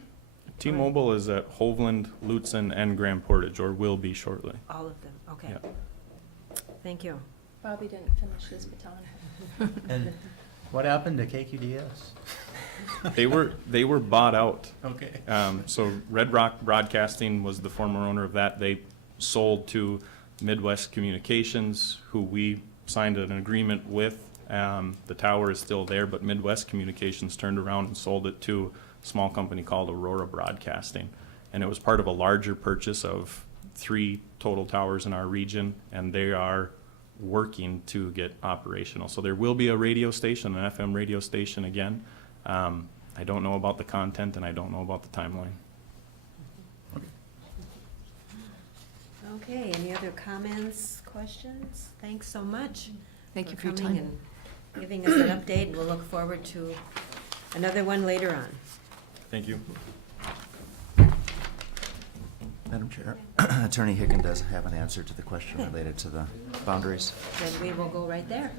T-Mobile is at Hoveland, Lutzen, and Grand Portage, or will be shortly. All of them, okay. Yeah. Thank you. Bobby didn't finish his baton. And what happened to KQDS? They were bought out. Okay. So Red Rock Broadcasting was the former owner of that. They sold to Midwest Communications, who we signed an agreement with. The tower is still there, but Midwest Communications turned around and sold it to a small company called Aurora Broadcasting. And it was part of a larger purchase of 3 total towers in our region, and they are working to get operational. So there will be a radio station, an FM radio station again. I don't know about the content, and I don't know about the timeline. Okay, any other comments, questions? Thanks so much. Thank you for your coming time. and giving us an update, and we'll look forward to another one later on. Thank you. Madam Chair, Attorney Hicken does have an answer to the question related to the boundaries. Then we will go right there.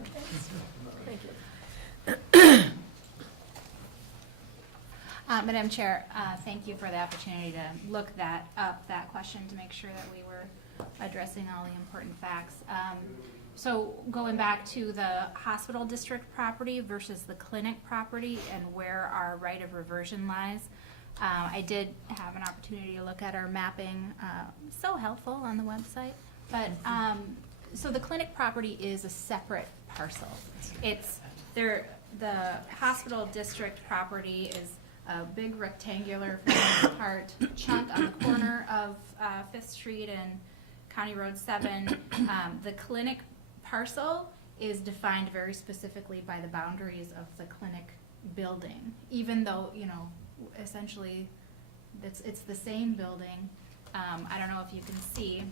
Madam Chair, thank you for the opportunity to look that question, to make sure that we were addressing all the important facts. So going back to the hospital district property versus the clinic property and where our right of reversion lies, I did have an opportunity to look at our mapping, so helpful on the website. But, so the clinic property is a separate parcel. It's, the hospital district property is a big rectangular, for the most part, chunk on the corner of 5th Street and County Road 7. The clinic parcel is defined very specifically by the boundaries of the clinic building, even though, you know, essentially it's the same building. I don't know if you can see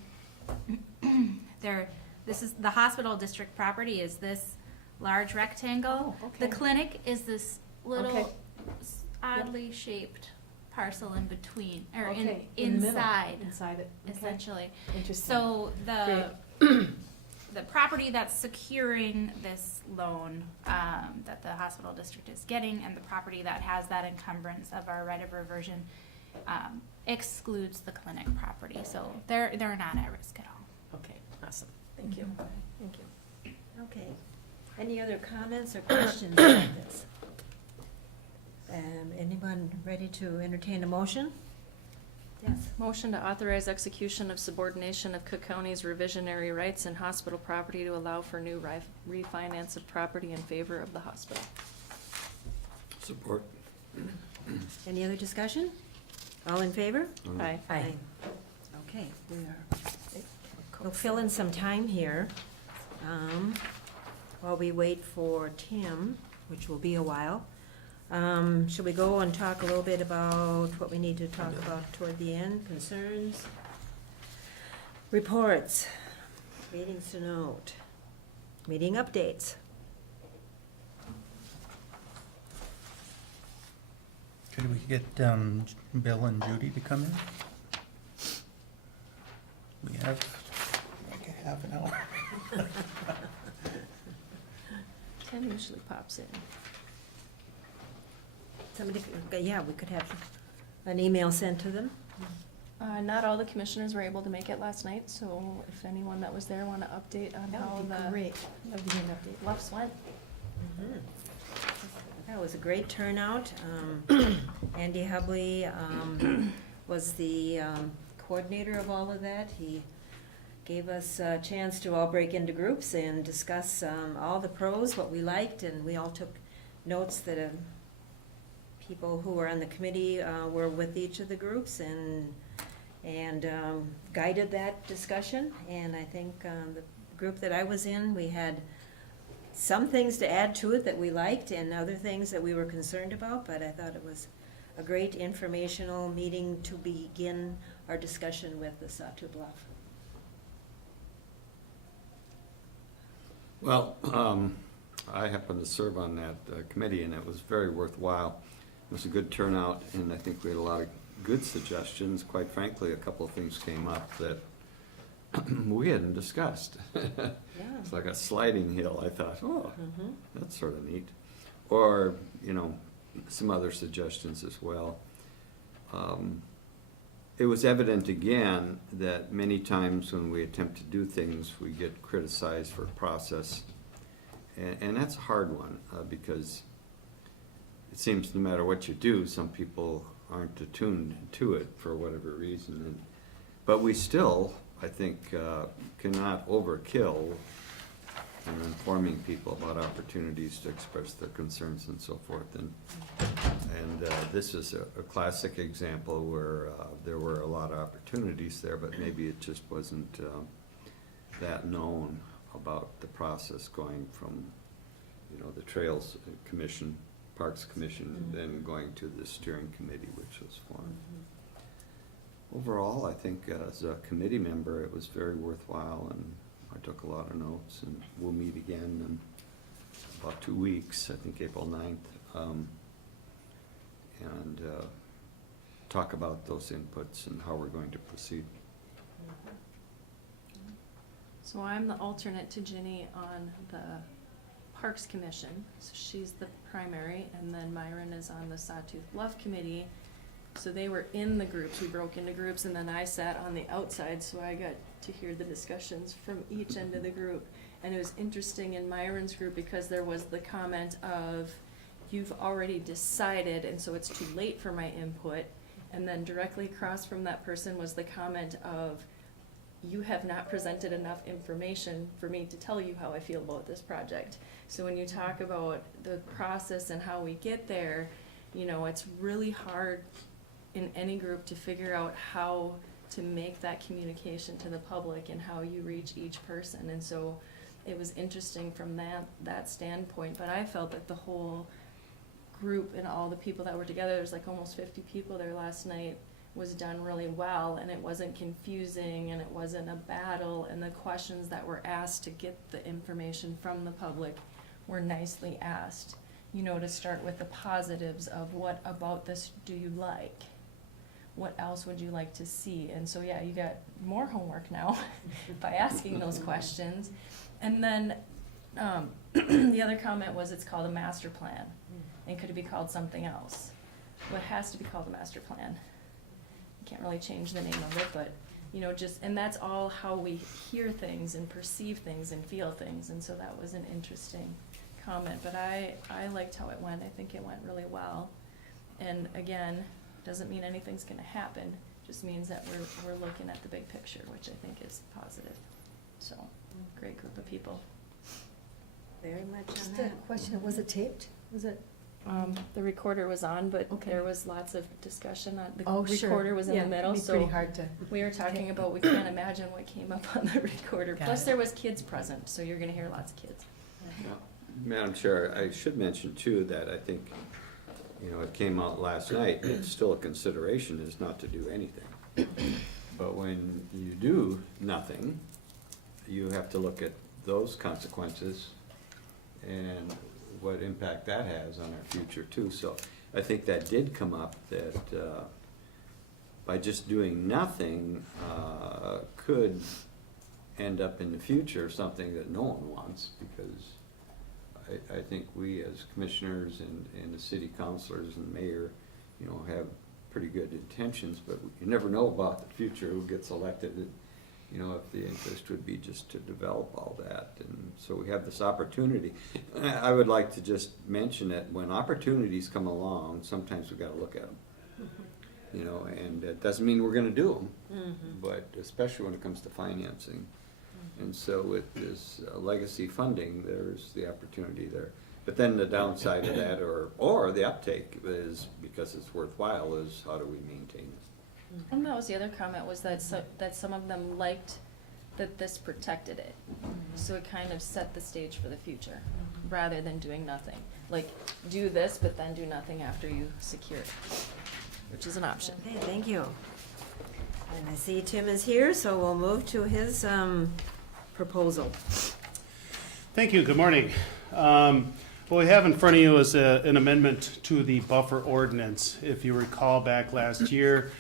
there. This is the hospital district property is this large rectangle. Oh, okay. The clinic is this little Okay. oddly shaped parcel in between, or Okay, in the middle, inside, inside it. Okay. essentially. Interesting. So the the property that's securing this loan that the hospital district is getting, and the property that has that encumbrance of our right of reversion excludes the clinic property. So they're not at risk at all. Okay, awesome. Thank you. Thank you. Okay. Any other comments or questions about this? Anyone ready to entertain a motion? Yes. Motion to authorize execution of subordination of Cook County's revisionary rights in hospital property to allow for new refinance of property in favor of the hospital. Support. Any other discussion? All in favor? Aye. Aye. Okay, we'll fill in some time here while we wait for Tim, which will be a while. Should we go and talk a little bit about what we need to talk about toward the end? Concerns? Reports? Meetings to note? Meeting updates? Could we get Bill and Judy to come in? We have like a half an hour. Tim usually pops in. Somebody, yeah, we could have an email sent to them. Not all the commissioners were able to make it last night, so if anyone that was there want to update on That how would be the great. That would be an update. bluffs went. That was a great turnout. Andy Hubley was the coordinator of all of that. He gave us a chance to all break into groups and discuss all the pros, what we liked, and we all took notes that people who were on the committee were with each of the groups and guided that discussion. And I think the group that I was in, we had some things to add to it that we liked and other things that we were concerned about, but I thought it was a great informational meeting to begin our discussion with the Sawtooth Bluff. Well, I happen to serve on that committee, and it was very worthwhile. It was a good turnout, and I think we had a lot of good suggestions. Quite frankly, a couple of things came up that we hadn't discussed. Yeah. It's like a sliding hill. I thought, oh, Mhm. that's sort of neat. Or, you know, some other suggestions as well. it was evident again that many times when we attempt to do things, we get criticized for process. And that's a hard one, because it seems no matter what you do, some people aren't attuned to it for whatever reason. But we still, I think, cannot overkill in informing people about opportunities to express their concerns and so forth. And this is a classic example where there were a lot of opportunities there, but maybe it just wasn't that known about the process going from, the Trails Commission, Parks Commission, then going to the steering committee, which was formed. Overall, I think as a committee member, it was very worthwhile, and I took a lot of notes, and we'll meet again in about 2 weeks, I think April 9th, and talk about those inputs and how we're going to proceed. So I'm the alternate to Ginny on the Parks Commission, so she's the primary, and then Myron is on the Sawtooth Bluff Committee. So they were in the groups, we broke into groups, and then I sat on the outside, so I got to hear the discussions from each end of the group. And it was interesting in Myron's group because there was the comment of, you've already decided, and so it's too late for my input. And then directly across from that person was the comment of, you have not presented enough information for me to tell you how I feel about this project. So when you talk about the process and how we get there, it's really hard in any group to figure out how to make that communication to the public and how you reach each person. And so it was interesting from that standpoint, but I felt that the whole group and all the people that were together, there's like almost 50 people there last night, was done really well, and it wasn't confusing, and it wasn't a battle, and the questions that were asked to get the information from the public were nicely asked. To start with the positives of what about this do you like? What else would you like to see? And so, yeah, you got more homework now by asking those questions. And then the other comment was it's called a master plan. And could it be called something else? Well, it has to be called a master plan. You can't really change the name of it, but, and that's all how we hear things and perceive things and feel things. And so that was an interesting comment. But I liked how it went. I think it went really well. And again, doesn't mean anything's going to happen. Just means that we're looking at the big picture, which I think is positive. So, great group of people. Very much Just on a that. question, was it taped? Was it? The recorder was on, but Okay. there was lots of discussion on, the Oh, sure. recorder was in Yeah, the middle, it'd be so pretty hard to. we were talking about, we can't imagine what came up on the recorder. Got Plus, it. there was kids present, so you're gonna hear lots of kids. Madam Chair, I should mention too that I think, it came out last night, it's still a consideration is not to do anything. But when you do nothing, you have to look at those consequences and what impact that has on our future too. So I think that did come up, that by just doing nothing could end up in the future something that no one wants, because I think we as commissioners and the city councilors and mayor, have pretty good intentions, but you never know about the future, who gets elected. If the interest would be just to develop all that. And so we have this opportunity. I would like to just mention that when opportunities come along, sometimes we've got to look at them. And it doesn't mean we're going to do them, but especially when it comes to financing. And so with this legacy funding, there's the opportunity there. But then the downside of that, or the uptake is, because it's worthwhile, is how do we maintain it? And that was the other comment, was that that some of them liked that this protected it. So it kind of set the stage for the future, rather than doing nothing. Like, do this, but then do nothing after you secure it, which is an option. Okay, thank you. And I see Tim is here, so we'll move to his proposal. Thank you. Good morning. What we have in front of you is an amendment to the buffer ordinance. If you recall back last year,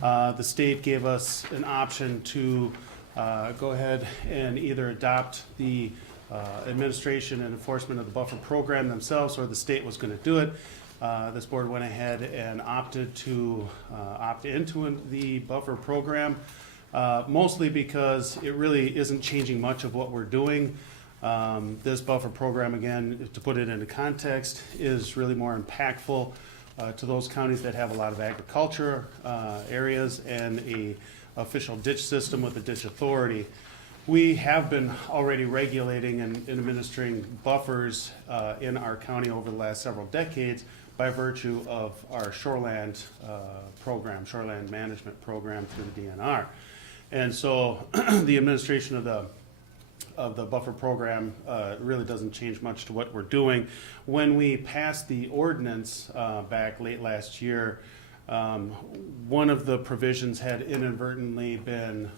the state gave us an option to go ahead and either adopt the administration and enforcement of the buffer program themselves, or the state was going to do it. this board went ahead and opted to opt into the buffer program, mostly because it really isn't changing much of what we're doing. This buffer program, again, to put it into context, is really more impactful to those counties that have a lot of agriculture areas and a official ditch system with a ditch authority. We have been already regulating and administering buffers in our county over the last several decades by virtue of our shoreland program, shoreland management program through the DNR. And so the administration of the buffer program really doesn't change much to what we're doing. When we passed the ordinance back late last year, one of the provisions had inadvertently been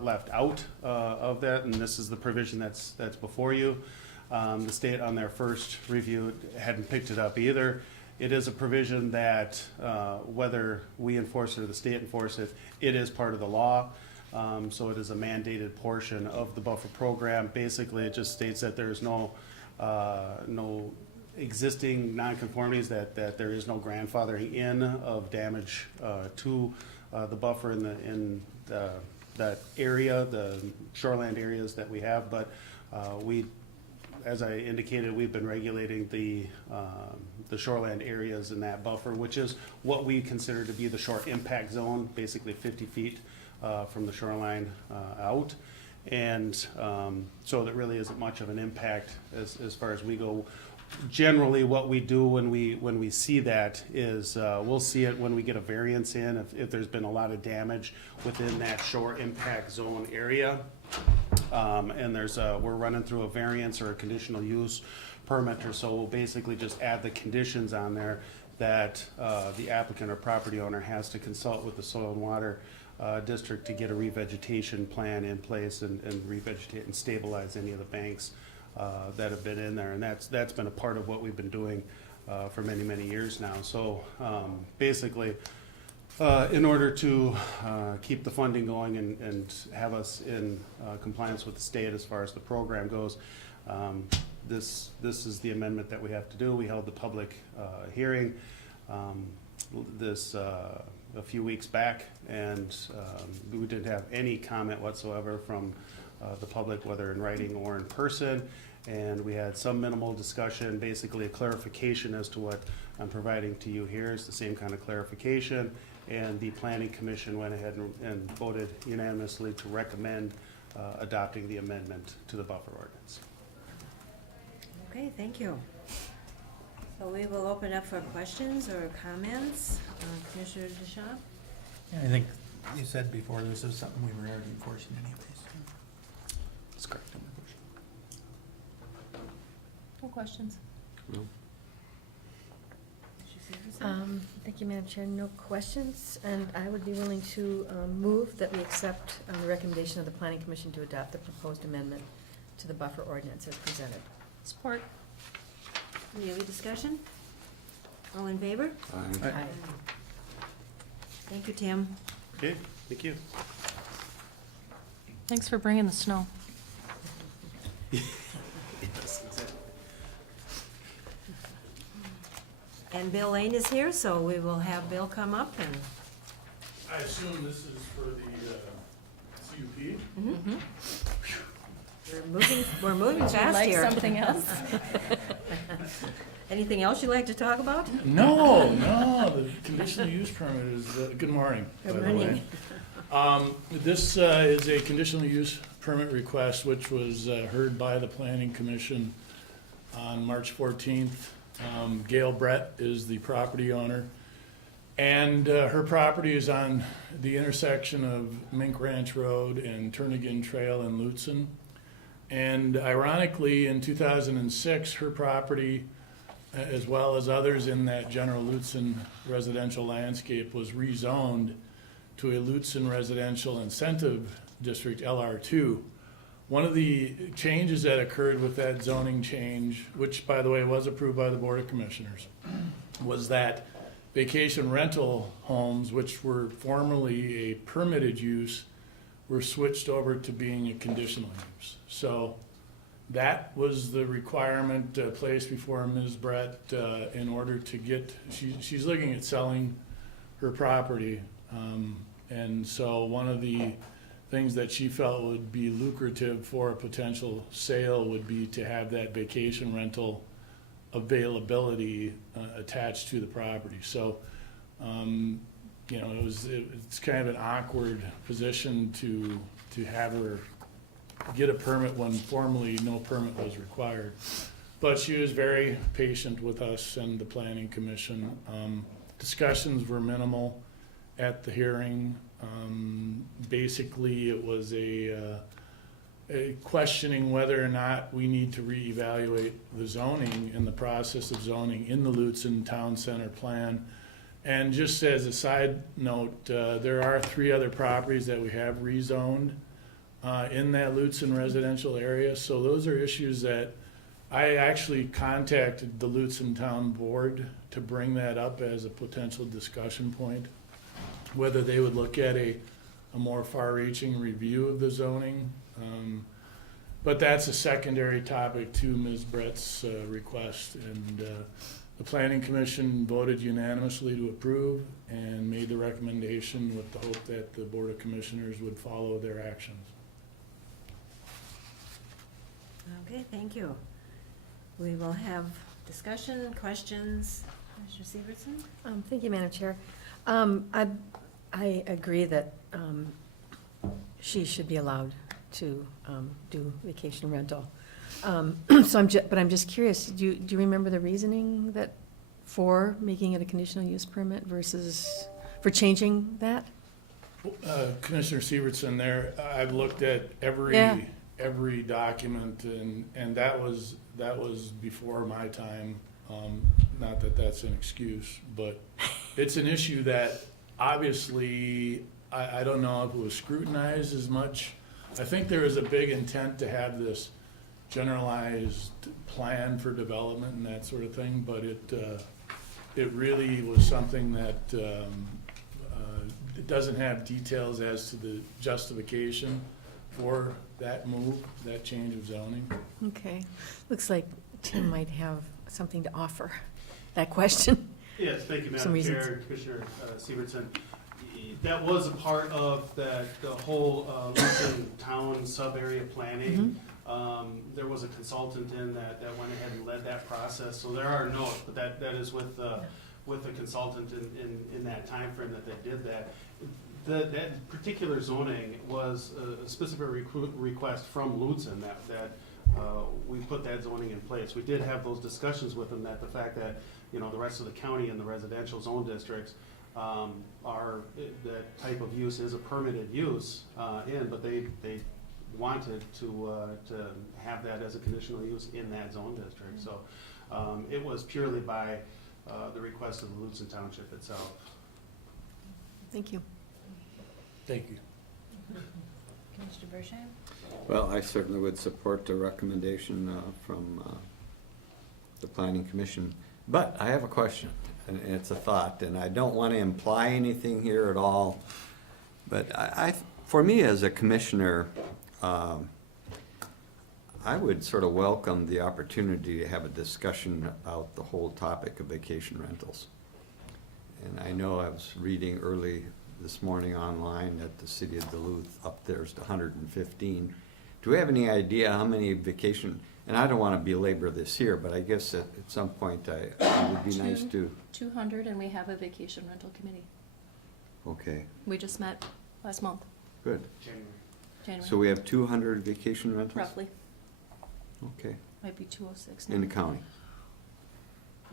left out of that, and this is the provision that's before you. The state on their first review hadn't picked it up either. It is a provision that whether we enforce it or the state enforce it, it is part of the law. So it is a mandated portion of the buffer program. Basically, it just states that there is no existing nonconformities, that there is no grandfathering in of damage to the buffer in that area, the shoreland areas that we have. But we, as I indicated, we've been regulating the shoreland areas in that buffer, which is what we consider to be the shore impact zone, basically 50 feet from the shoreline out. And so that really isn't much of an impact as far as we go. Generally, what we do when we see that is we'll see it when we get a variance in, if there's been a lot of damage within that shore impact zone area. And we're running through a variance or a conditional use permit, or so we'll basically just add the conditions on there that the applicant or property owner has to consult with the soil and water district to get a revegetation plan in place and revegetate and stabilize any of the banks that have been in there. And that's been a part of what we've been doing for many years now. So basically, in order to keep the funding going and have us in compliance with the state as far as the program goes, this is the amendment that we have to do. We held the public hearing a few weeks back, and we didn't have any comment whatsoever from the public, whether in writing or in person. And we had some minimal discussion, basically a clarification as to what I'm providing to you here is the same kind of clarification. And the Planning Commission went ahead and voted unanimously to recommend adopting the amendment to the buffer ordinance. Okay, thank you. So we will open up for questions or comments. Commissioner Deschamps? Yeah, I think you said before, this is something we were already enforcing anyways. That's correct. No questions? Thank you, Madam Chair. No questions, and I would be willing to move that we accept the recommendation of the Planning Commission to adopt the proposed amendment to the buffer ordinance as presented. Support. Any other discussion? All in favor? Aye. Aye. Thank you, Tim. Okay, thank you. Thanks for bringing the snow. And Bill Lane is here, so we will have Bill come up and. I assume this is for the CUP? We're moving fast Like here. something else? Anything else you'd like to talk about? No, the conditional use permit is, good morning, by Good the morning. way. This is a conditional use permit request, which was heard by the Planning Commission on March 14th. Gail Brett is the property owner, and her property is on the intersection of Mink Ranch Road and Turnagain Trail in Lutsen. And ironically, in 2006, her property, as well as others in that general Lutsen residential landscape, was rezoned to a Lutsen Residential Incentive District, LR2. One of the changes that occurred with that zoning change, which by the way was approved by the Board of Commissioners, was that vacation rental homes, which were formerly a permitted use, were switched over to being a conditional use. So That was the requirement placed before Ms. Brett in order to get, she's looking at selling her property. And so one of the things that she felt would be lucrative for a potential sale would be to have that vacation rental availability attached to the property. So, you know, it's kind of an awkward position to have her get a permit when formally no permit was required. But she was very patient with us and the planning commission. Discussions were minimal at the hearing. Basically, it was a questioning whether or not we need to reevaluate the zoning and the process of zoning in the Lutzen Town Center plan. And just as a side note, there are 3 other properties that we have rezoned in that Lutzen residential area. So those are issues that I actually contacted the Lutzen Town Board to bring that up as a potential discussion point, whether they would look at a more far-reaching review of the zoning. But that's a secondary topic to Ms. Brett's request. And the Planning Commission voted unanimously to approve and made the recommendation with the hope that the Board of Commissioners would follow their actions. Okay, thank you. We will have discussion, questions. Mr. Severson? Thank you, Madam Chair. I agree that she should be allowed to do vacation rental. So I'm just curious, do you remember the reasoning that for making it a conditional use permit versus for changing that? Commissioner Severson, there, I've looked at Yeah. every document, and that was before my time. Not that that's an excuse, but it's an issue that obviously, I don't know if it was scrutinized as much. I think there is a big intent to have this generalized plan for development and that sort of thing, but it really was something that it doesn't have details as to the justification for that move, that change of zoning. Okay, looks like Tim might have something to offer that question. Yes, thank you, Some Madam reasons. Chair, Commissioner Severson. That was a part of the whole Lutzen Town sub-area planning. There was a consultant in that went ahead and led that process, so there are notes, but that is with the consultant in that timeframe that they did that. That particular zoning was a specific request from Lutzen that we put that zoning in place. We did have those discussions with them, that the fact that, you know, the rest of the county and the residential zone districts that type of use is a permitted use but they wanted to have that as a conditional use in that zone district. So it was purely by the request of the Lutzen Township itself. Thank you. Thank you. Mr. Bershine? Well, I certainly would support the recommendation from the Planning Commission. But I have a question, and it's a thought, and I don't want to imply anything here at all. But for me as a commissioner, I would sort of welcome the opportunity to have a discussion about the whole topic of vacation rentals. And I know I was reading early this morning online that the city of Duluth up there is to 115. Do we have any idea how many vacation, and I don't want to belabor this here, but I guess at some point it would be nice to. 200, and we have a vacation rental committee. Okay, We just met last month, good. January. So we have 200 vacation rentals? Roughly, Okay, might be 206 now. in the county.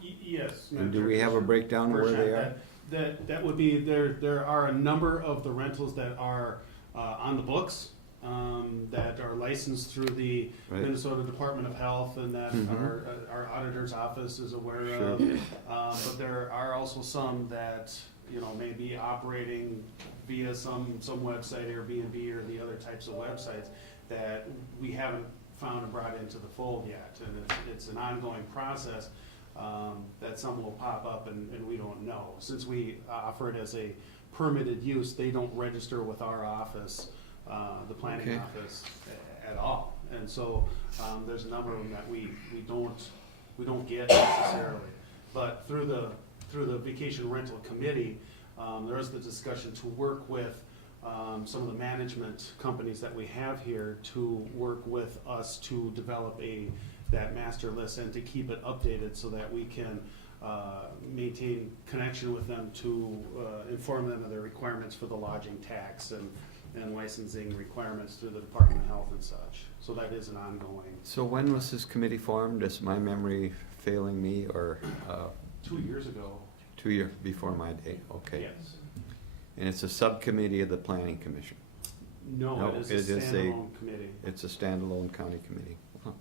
Yes. And do we have a breakdown of where they are? That would be, there are a number of the rentals that are on the books, that are licensed through the Right. Minnesota Department of Health, and that Mhm. our auditor's office is aware Sure. of. But there are also some that, you know, may be operating via some website, Airbnb or the other types of websites, that we haven't found and brought into the fold yet. And it's an ongoing process, that some will pop up and we don't know. Since we offer it as a permitted use, they don't register with our office, the planning Okay. office at all. And so, there's a number of them that we don't get necessarily. But through the vacation rental committee, there is the discussion to work with some of the management companies that we have here to work with us to develop that master list and to keep it updated so that we can maintain connection with them to inform them of their requirements for the lodging tax and licensing requirements through the Department of Health and such. So that is an ongoing. So when was this committee formed? Is my memory failing me, or 2 years ago. 2 years before my day? Okay. Yes. And it's a subcommittee of the Planning Commission? No, it is a standalone committee. It's a standalone county committee. Huh.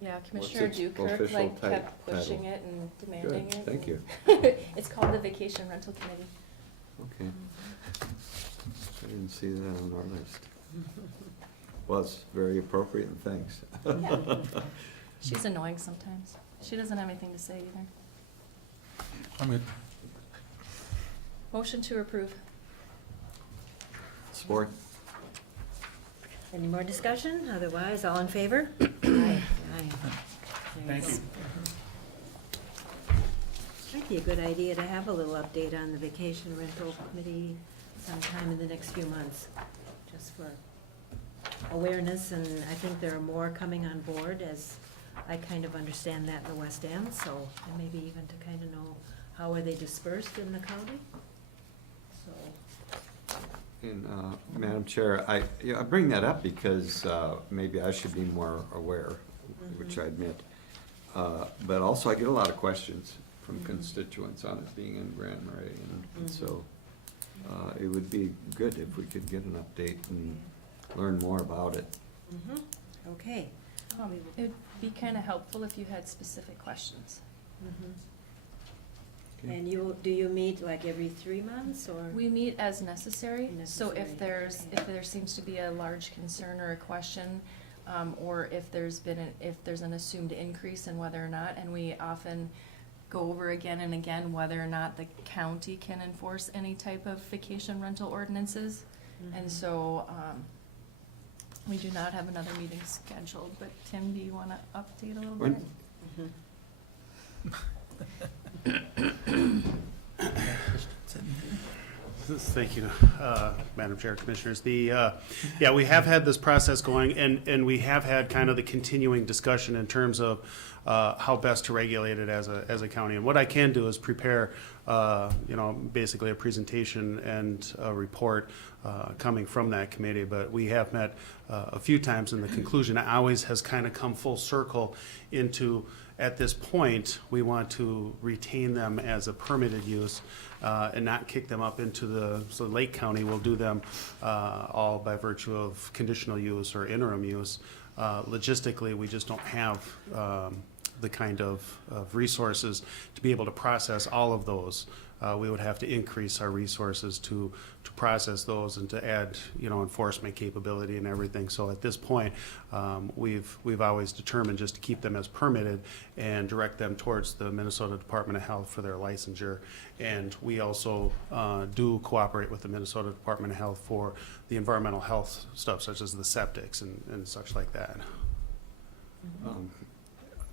Yeah, What's Commissioner its Dukirk official kept pushing title? it and demanding Good, it. thank you. It's called the Vacation Rental Committee. Okay. I didn't see that on our list. Well, it's very appropriate, and thanks. Yeah. She's annoying sometimes. She doesn't have anything to say either. I'm good. Motion to approve. Support? Any more discussion? Otherwise, all in favor? Aye. Thank you. Might be a good idea to have a little update on the vacation rental committee sometime in the next few months, just for awareness, and I think there are more coming on board, as I kind of understand that in the West End, so, and maybe even to kind of know how are they dispersed in the county, so. And, Madam Chair, I bring that up because maybe I should be more aware, which I admit. But also I get a lot of questions from constituents on it being in Grand Marais, and so it would be good if we could get an update and learn more about it. Okay. It'd be kind of helpful if you had specific questions. Okay. And do you meet like every 3 months, or? We meet as necessary, so Necessary, if there seems to be a large concern or a question, or if there's an assumed increase in whether or not, and we often go over again and again whether or not the county can enforce any type of vacation rental ordinances. And so, we do not have another meeting scheduled, but Tim, do you want to update a little bit? Thank you, Madam Chair, Commissioners. Yeah, we have had this process going, and we have had kind of the continuing discussion in terms of how best to regulate it as a county. And what I can do is prepare, basically a presentation and a report coming from that committee. But we have met a few times, and the conclusion always has kind of come full circle into, at this point, we want to retain them as a permitted use and not kick them up into so Lake County will do them all by virtue of conditional use or interim use. Logistically, we just don't have the kind of resources to be able to process all of those. We would have to increase our resources to process those and to add, enforcement capability and everything. So at this point, we've always determined just to keep them as permitted and direct them towards the Minnesota Department of Health for their licensure. And we also do cooperate with the Minnesota Department of Health for the environmental health stuff, such as the septics and such like that.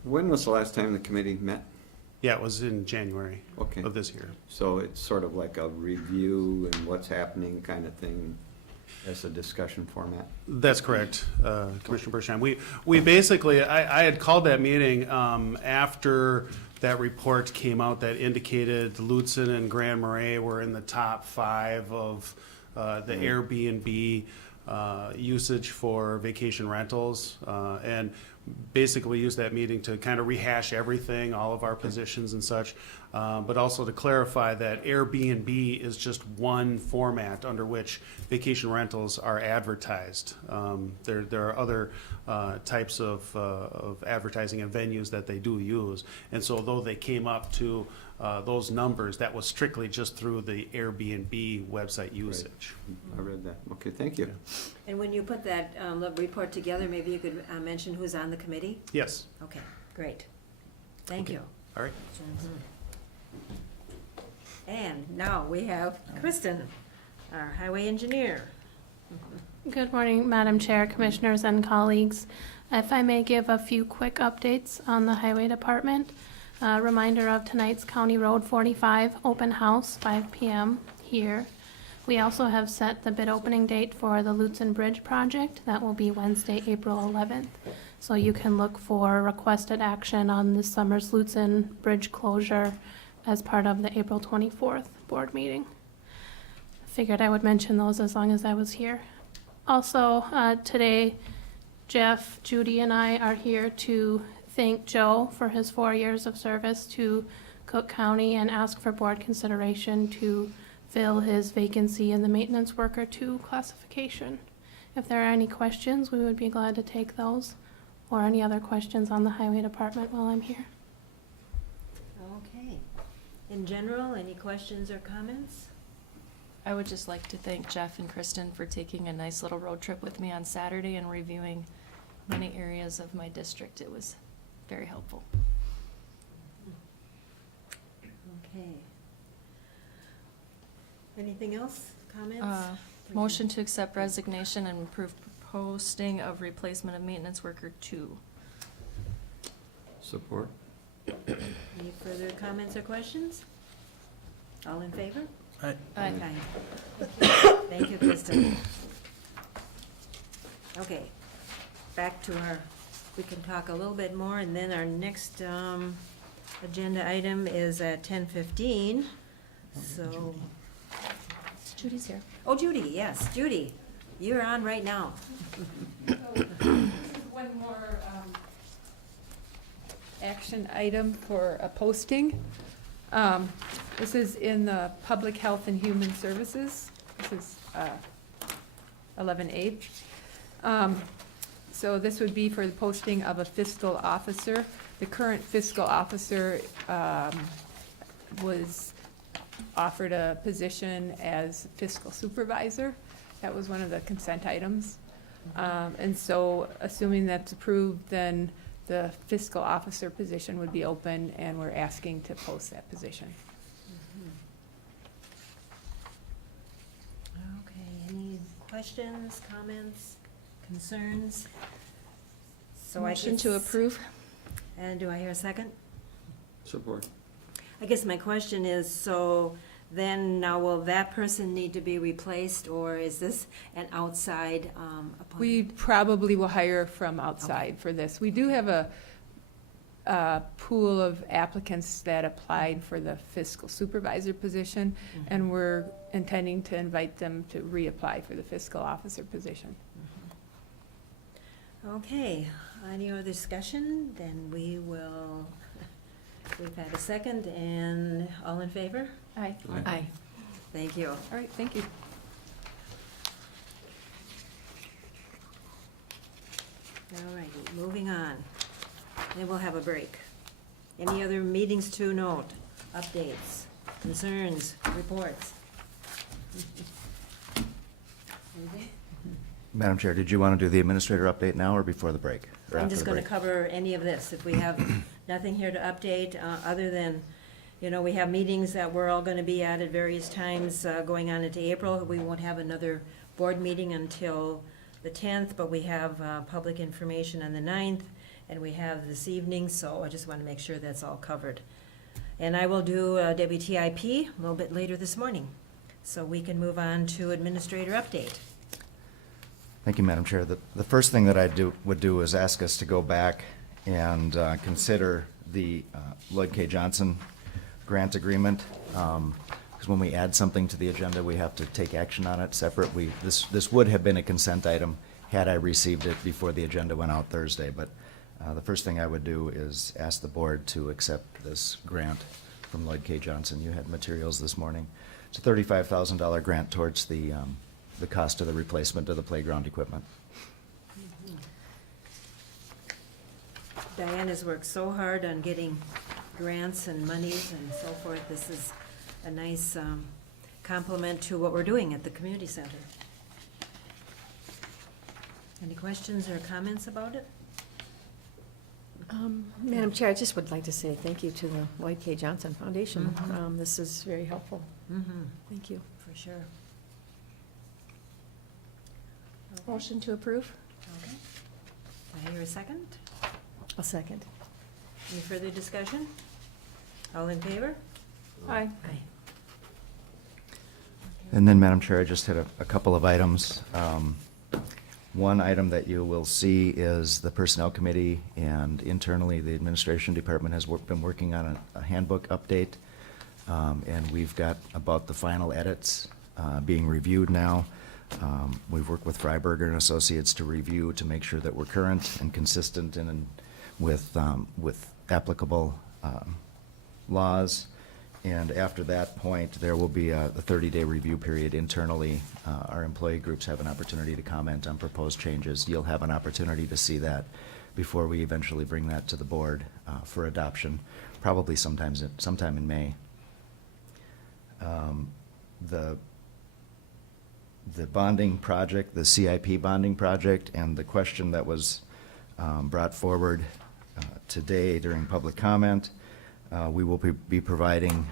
When was the last time the committee met? Yeah, it was in January Okay. of this year. So it's sort of like a review and what's happening kind of thing as a discussion format? That's correct, Commissioner Bershon. We basically, I had called that meeting after that report came out that indicated Lutsen and Grand Marais were in the top 5 of the Airbnb usage for vacation rentals. And basically use that meeting to kind of rehash everything, all of our positions and such, but also to clarify that Airbnb is just one format under which vacation rentals are advertised. There are other types of advertising and venues that they do use. And so though they came up to those numbers, that was strictly just through the Airbnb website usage. I read that. Okay, thank you. And when you put that report together, maybe you could mention who's on the committee? Yes. Okay, great. Thank you. All right. And now we have Kristen, our highway engineer. Good morning, Madam Chair, Commissioners, and colleagues. If I may give a few quick updates on the Highway Department. Reminder of tonight's County Road 45 open house, 5 p.m. here. We also have set the bid opening date for the Lutzen Bridge project. That will be Wednesday, April 11th. So you can look for requested action on this summer's Lutzen Bridge closure as part of the April 24th board meeting. Figured I would mention those as long as I was here. Also, today, Jeff, Judy, and I are here to thank Joe for his 4 years of service to Cook County and ask for board consideration to fill his vacancy in the Maintenance Worker 2 classification. If there are any questions, we would be glad to take those, or any other questions on the Highway Department while I'm here. Okay. In general, any questions or comments? I would just like to thank Jeff and Kristen for taking a nice little road trip with me on Saturday and reviewing many areas of my district. It was very helpful. Okay. Anything else? Comments? Motion to accept resignation and approve posting of replacement of Maintenance Worker 2. Support? Any further comments or questions? All in favor? Aye. Aye. Thank you, Kristen. Okay, back to we can talk a little bit more, and then our next agenda item is at 10:15. So, Judy's here. oh, Judy, yes, Judy, you're on right now. One more action item for a posting. This is in the Public Health and Human Services. This is 11A. So this would be for the posting of a fiscal officer. The current fiscal officer was offered a position as fiscal supervisor. That was one of the consent items. And so assuming that's approved, then the fiscal officer position would be open, and we're asking to post that position. Okay, any questions, comments, concerns? So Motion to approve. And do I hear a second? Support. I guess my question is, so then now will that person need to be replaced, or is this an outside appointment? We probably will hire from outside for this. We do have a pool of applicants that applied for the fiscal supervisor position, and we're intending to invite them to reapply for the fiscal officer position. Okay, any other discussion? Then we will, we've had a second, and all in favor? Aye. Aye. Thank you. All right, thank you. All righty, moving on. Then we'll have a break. Any other meetings to note, updates, concerns, reports? Anything? Madam Chair, did you want to do the administrator update now or before the break? Or I'm after just the going to break? cover any of this. If we have nothing here to update, other than, you know, we have meetings that we're all going to be at various times going on into April. We won't have another board meeting until the 10th, but we have public information on the 9th, and we have this evening, so I just want to make sure that's all covered. And I will do WTIP a little bit later this morning, so we can move on to administrator update. Thank you, Madam Chair. The first thing that I would do is ask us to go back and consider the Lloyd K. Johnson grant agreement. Because when we add something to the agenda, we have to take action on it separate. This would have been a consent item had I received it before the agenda went out Thursday. But the first thing I would do is ask the board to accept this grant from Lloyd K. Johnson. You had materials this morning. It's a $35,000 grant towards the cost of the replacement of the playground equipment. Diane has worked so hard on getting grants and monies and so forth. This is a nice complement to what we're doing at the community center. Any questions or comments about it? Madam Chair, I just would like to say thank you to the Lloyd K. Johnson Foundation. Mhm. This is very helpful. Mm-hmm. Thank you. For sure. Motion to approve? Okay. Do I hear a second? I'll second. Any further discussion? All in favor? Aye. Aye. And then, Madam Chair, I just had a couple of items. One item that you will see is the Personnel Committee, and internally, the Administration Department has been working on a handbook update. And we've got about the final edits being reviewed now. We've worked with Freiberger and Associates to review to make sure that we're current and consistent and with applicable laws. And after that point, there will be a 30-day review period internally. Our employee groups have an opportunity to comment on proposed changes. You'll have an opportunity to see that before we eventually bring that to the board for adoption, probably sometime in May. The bonding project, the CIP bonding project, and the question that was brought forward today during public comment, we will be providing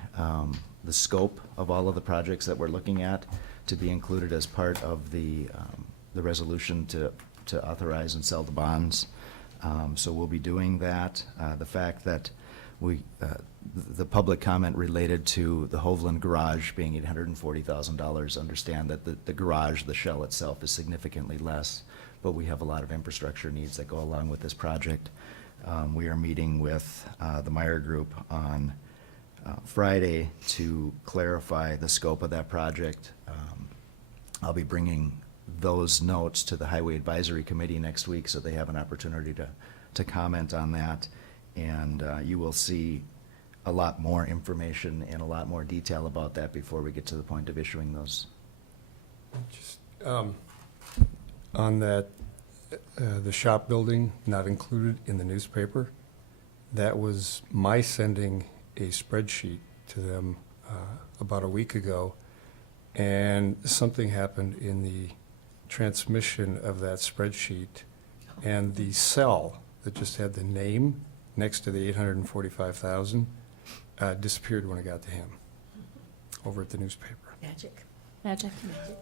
the scope of all of the projects that we're looking at to be included as part of the resolution to authorize and sell the bonds. So we'll be doing that. The fact that the public comment related to the Hovland garage being $840,000, understand that the garage, the shell itself, is significantly less, but we have a lot of infrastructure needs that go along with this project. We are meeting with the Meyer Group on Friday to clarify the scope of that project. I'll be bringing those notes to the Highway Advisory Committee next week, so they have an opportunity to comment on that. And you will see a lot more information and a lot more detail about that before we get to the point of issuing those. Just, on that, the shop building not included in the newspaper, that was my sending a spreadsheet to them about a week ago, and something happened in the transmission of that spreadsheet, and the cell that just had the name next to the 845,000 disappeared when it got to him over at the newspaper. Magic. Magic.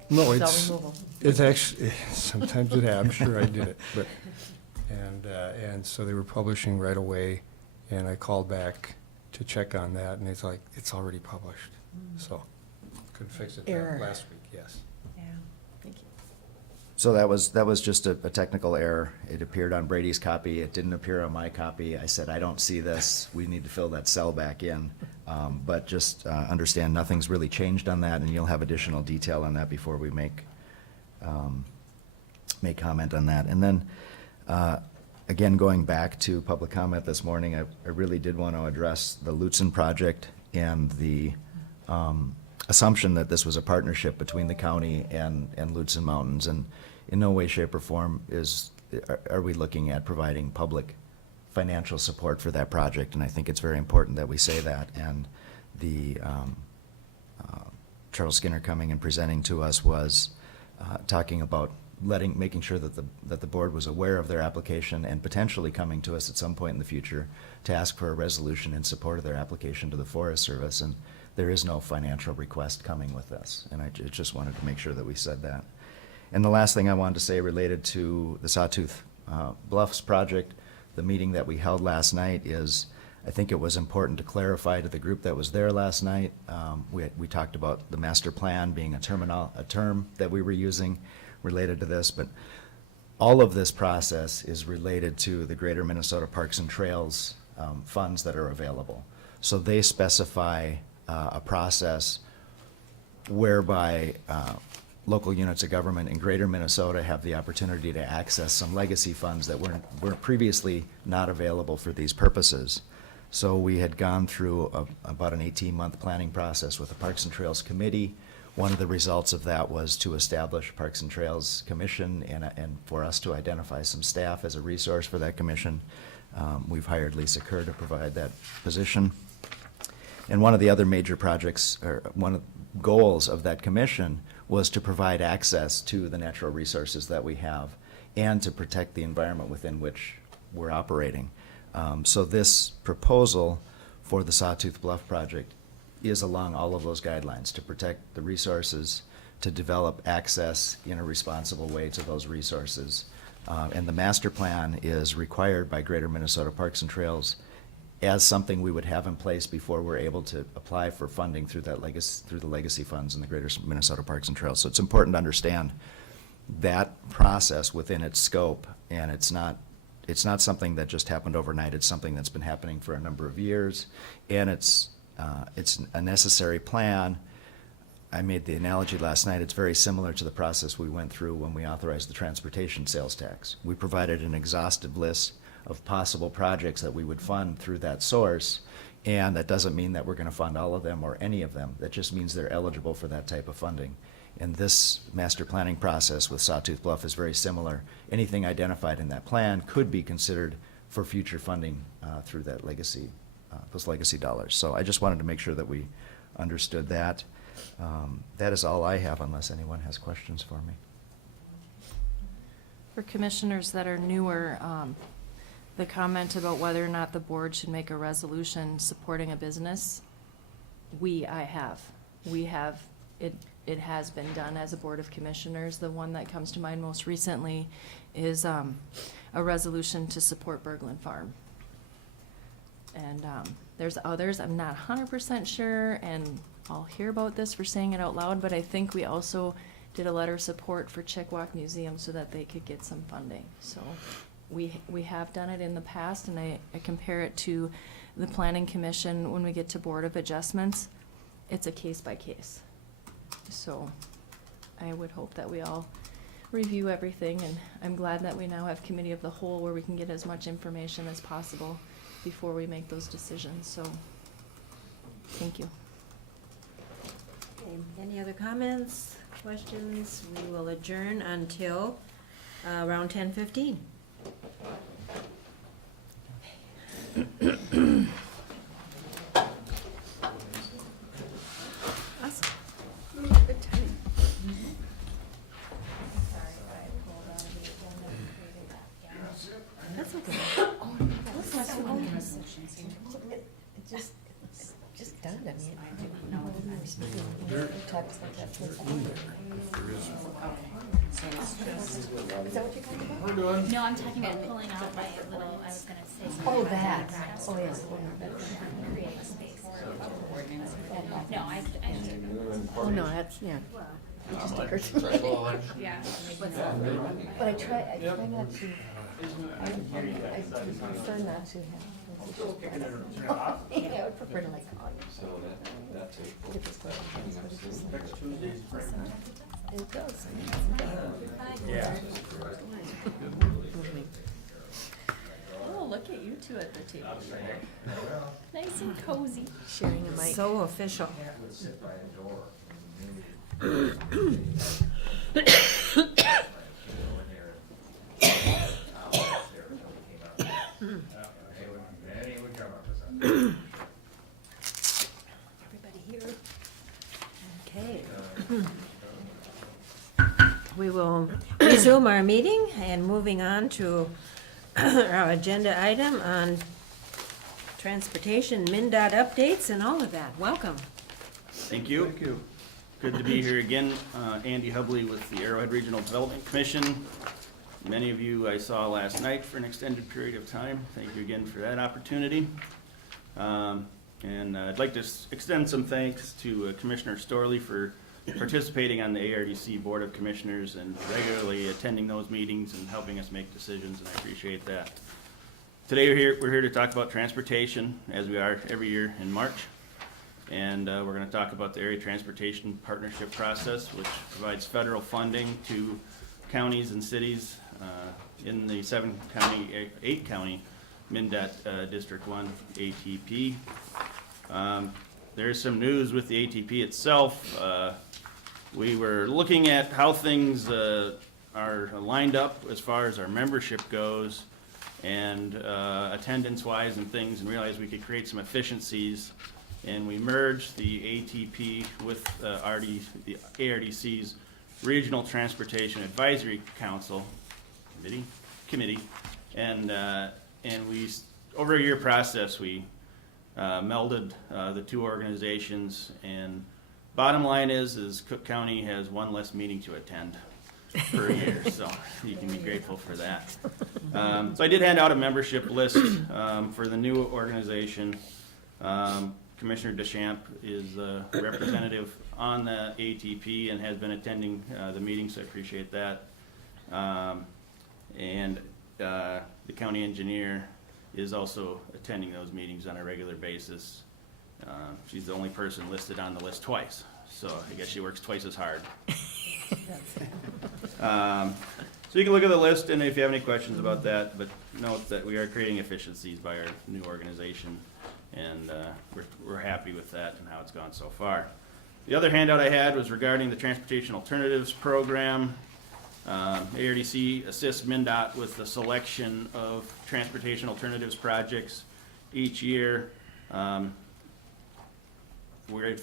No, Cell it's, removal. it's actually, sometimes it happens, I'm sure I did it, but, and so they were publishing right away, and I called back to check on that, and it's like, it's already published, so, could fix it Error. last week, yes. Yeah, thank you. So that was just a technical error. It appeared on Brady's copy. It didn't appear on my copy. I said, I don't see this. We need to fill that cell back in. But just understand nothing's really changed on that, and you'll have additional detail on that before we make comment on that. And then, again, going back to public comment this morning, I really did want to address the Lutsen project and the assumption that this was a partnership between the county and Lutsen Mountains. And in no way, shape, or form are we looking at providing public financial support for that project. And I think it's very important that we say that. And the Charles Skinner coming and presenting to us was talking about making sure that the board was aware of their application and potentially coming to us at some point in the future to ask for a resolution in support of their application to the Forest Service. And there is no financial request coming with this. And I just wanted to make sure that we said that. And the last thing I wanted to say related to the Sawtooth Bluffs project, the meeting that we held last night is, I think it was important to clarify to the group that was there last night. We talked about the master plan being a term that we were using related to this, but all of this process is related to the Greater Minnesota Parks and Trails funds that are available. So they specify a process whereby local units of government in Greater Minnesota have the opportunity to access some legacy funds that were previously not available for these purposes. So we had gone through about an 18-month planning process with the Parks and Trails Committee. One of the results of that was to establish Parks and Trails Commission and for us to identify some staff as a resource for that commission. We've hired Lisa Kerr to provide that position. And one of the other major projects, or one of the goals of that commission, was to provide access to the natural resources that we have and to protect the environment within which we're operating. So this proposal for the Sawtooth Bluff project is along all of those guidelines to protect the resources, to develop access in a responsible way to those resources. And the master plan is required by Greater Minnesota Parks and Trails as something we would have in place before we're able to apply for funding through the legacy funds in the Greater Minnesota Parks and Trails. So it's important to understand that process within its scope, and it's not something that just happened overnight. It's something that's been happening for a number of years, and it's a necessary plan. I made the analogy last night. It's very similar to the process we went through when we authorized the transportation sales tax. We provided an exhaustive list of possible projects that we would fund through that source, and that doesn't mean that we're going to fund all of them or any of them. That just means they're eligible for that type of funding. And this master planning process with Sawtooth Bluff is very similar. Anything identified in that plan could be considered for future funding through that legacy, those legacy dollars. So I just wanted to make sure that we understood that. That is all I have, unless anyone has questions for me. For commissioners that are newer, the comment about whether or not the board should make a resolution supporting a business, we have, it has been done as a board of commissioners. The one that comes to mind most recently is a resolution to support Berglund Farm. And there's others, I'm not 100% sure, and I'll hear about this for saying it out loud, but I think we also did a letter of support for Chickawauk Museum so that they could get some funding. So we have done it in the past, and I compare it to the Planning Commission when we get to Board of Adjustments. It's a case by case. So I would hope that we all review everything, and I'm glad that we now have Committee of the Whole where we can get as much information as possible before we make those decisions. So thank you. Okay, any other comments, questions? We will adjourn until around 10:15. Awesome. Good timing. That's okay. It just dawned on me. Is that what you're talking about? No, I'm talking about pulling out my little, I was gonna say something. Oh, about that. draft Oh, yes. Create space. No, I. Oh, no, that's, yeah. It just occurred to me. Yeah. But I try not to, I prefer not to have. Yeah, I would prefer to like call you. Get this question, but it's just like- It does. Yeah. Oh, look at you two at the table. Nice and cozy. Sharing a mic. So official. Everybody here? Okay. We will resume our meeting and moving on to our agenda item on transportation, MnDOT updates and all of that. Welcome. Thank you. Thank you. Good to be here again. Andy Hubley with the Arrowhead Regional Development Commission. Many of you I saw last night for an extended period of time. Thank you again for that opportunity. And I'd like to extend some thanks to Commissioner Storley for participating on the ARDC Board of Commissioners and regularly attending those meetings and helping us make decisions, and I appreciate that. Today we're here to talk about transportation, as we are every year in March. And we're going to talk about the Area Transportation Partnership Process, which provides federal funding to counties and cities in the 8-county MnDOT District 1 ATP. There's some news with the ATP itself. We were looking at how things are lined up as far as our membership goes and attendance-wise and things, and realized we could create some efficiencies. And we merged the ATP with the ARDC's Regional Transportation Advisory Council committee, and we, over a year process, we melded the two organizations, and bottom line is Cook County has one less meeting to attend per year, so you can be grateful for that. So I did hand out a membership list for the new organization. Commissioner Deschamps is a representative on the ATP and has been attending the meetings, so I appreciate that. And the county engineer is also attending those meetings on a regular basis. She's the only person listed on the list twice, so I guess she works twice as hard. So you can look at the list, and if you have any questions about that, but note that we are creating efficiencies by our new organization, and we're happy with that and how it's gone so far. The other handout I had was regarding the Transportation Alternatives Program. ARDC assists MnDOT with the selection of transportation alternatives projects each year. We're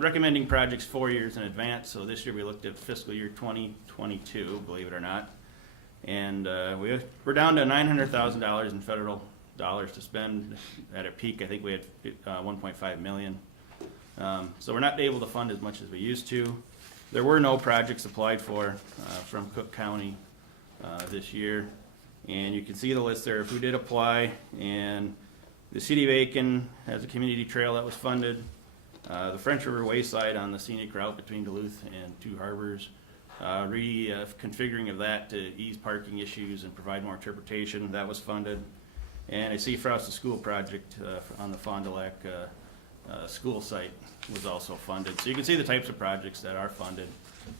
recommending projects 4 years in advance, so this year we looked at fiscal year 2022, believe it or not. And we're down to $900,000 in federal dollars to spend. At a peak, I think we had 1.5 million. So we're not able to fund as much as we used to. There were no projects applied for from Cook County this year. And you can see the list there of who did apply. And the City of Aiken has a community trail that was funded. The French River Wayside on the scenic route between Duluth and Two Harbors. Reconfiguring of that to ease parking issues and provide more interpretation, that was funded. And a Seafrost to School project on the Fond du Lac school site was also funded. So you can see the types of projects that are funded.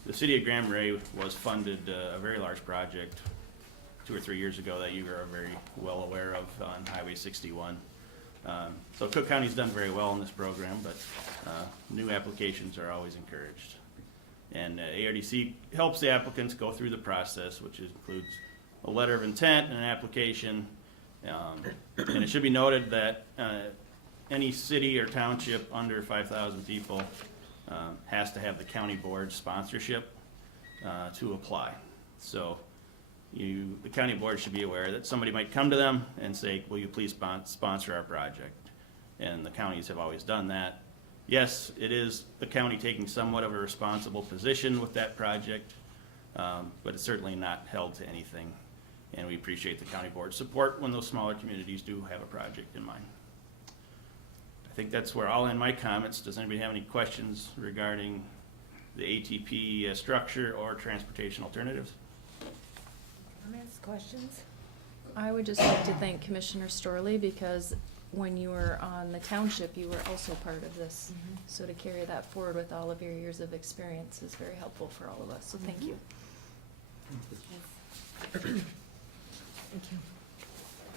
The City of Grand Marais was funded a very large project 2 or 3 years ago that you are very well aware of on Highway 61. So Cook County's done very well in this program, but new applications are always encouraged. And ARDC helps the applicants go through the process, which includes a letter of intent and an application. And it should be noted that any city or township under 5,000 people has to have the county board sponsorship to apply. So the county board should be aware that somebody might come to them and say, will you please sponsor our project? And the counties have always done that. Yes, it is the county taking somewhat of a responsible position with that project, but it's certainly not held to anything. And we appreciate the county board's support when those smaller communities do have a project in mind. I think that's where I'll end my comments. Does anybody have any questions regarding the ATP structure or transportation alternatives? Comments, questions? I would just like to thank Commissioner Storley because when you were on the township, you were also part of this. So to carry that forward with all of your years of experience is very helpful for all of us, so thank you. Thank you.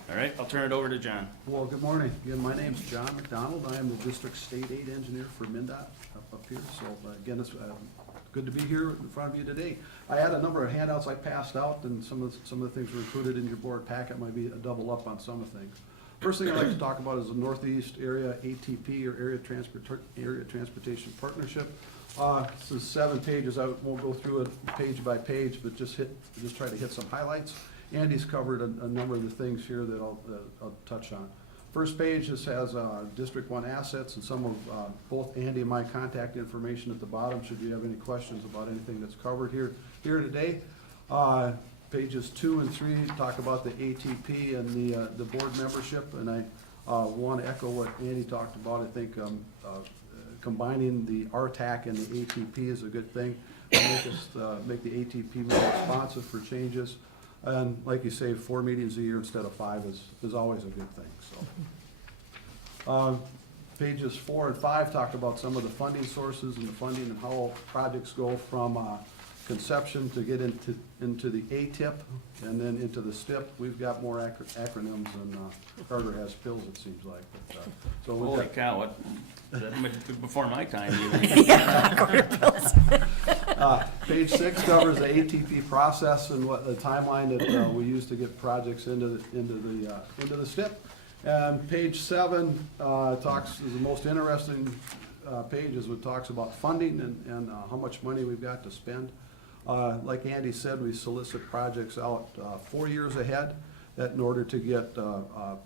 All right, I'll turn it over to John. Well, good morning. Again, my name's John McDonald. I am the District State Aid Engineer for MnDOT up here. So again, it's good to be here in front of you today. I had a number of handouts I passed out, and some of the things were included in your board packet. Might be a double up on some of the things. First thing I'd like to talk about is the Northeast Area ATP, or Area Transportation Partnership. This is 7 pages. I won't go through it page by page, but just try to hit some highlights. Andy's covered a number of the things here that I'll touch on. First page, this has District 1 assets and some of both Andy and my contact information at the bottom, should you have any questions about anything that's covered here today. Pages 2 and 3 talk about the ATP and the board membership, and I want to echo what Andy talked about. I think combining the RTAC and the ATP is a good thing. Make the ATP more responsive for changes. And like you say, 4 meetings a year instead of 5 is always a good thing. So, pages 4 and 5 talk about some of the funding sources and the funding and how projects go from conception to get into the ATIP and then into the STIP. We've got more acronyms than Carter has pills, it seems like. But, so we've Holy got, cow, what, before my time even. Page 6 covers the ATP process and what the timeline that we use to get projects into the STIP. And page 7 is the most interesting page, is what talks about funding and how much money we've got to spend. Like Andy said, we solicit projects out 4 years ahead. That in order to get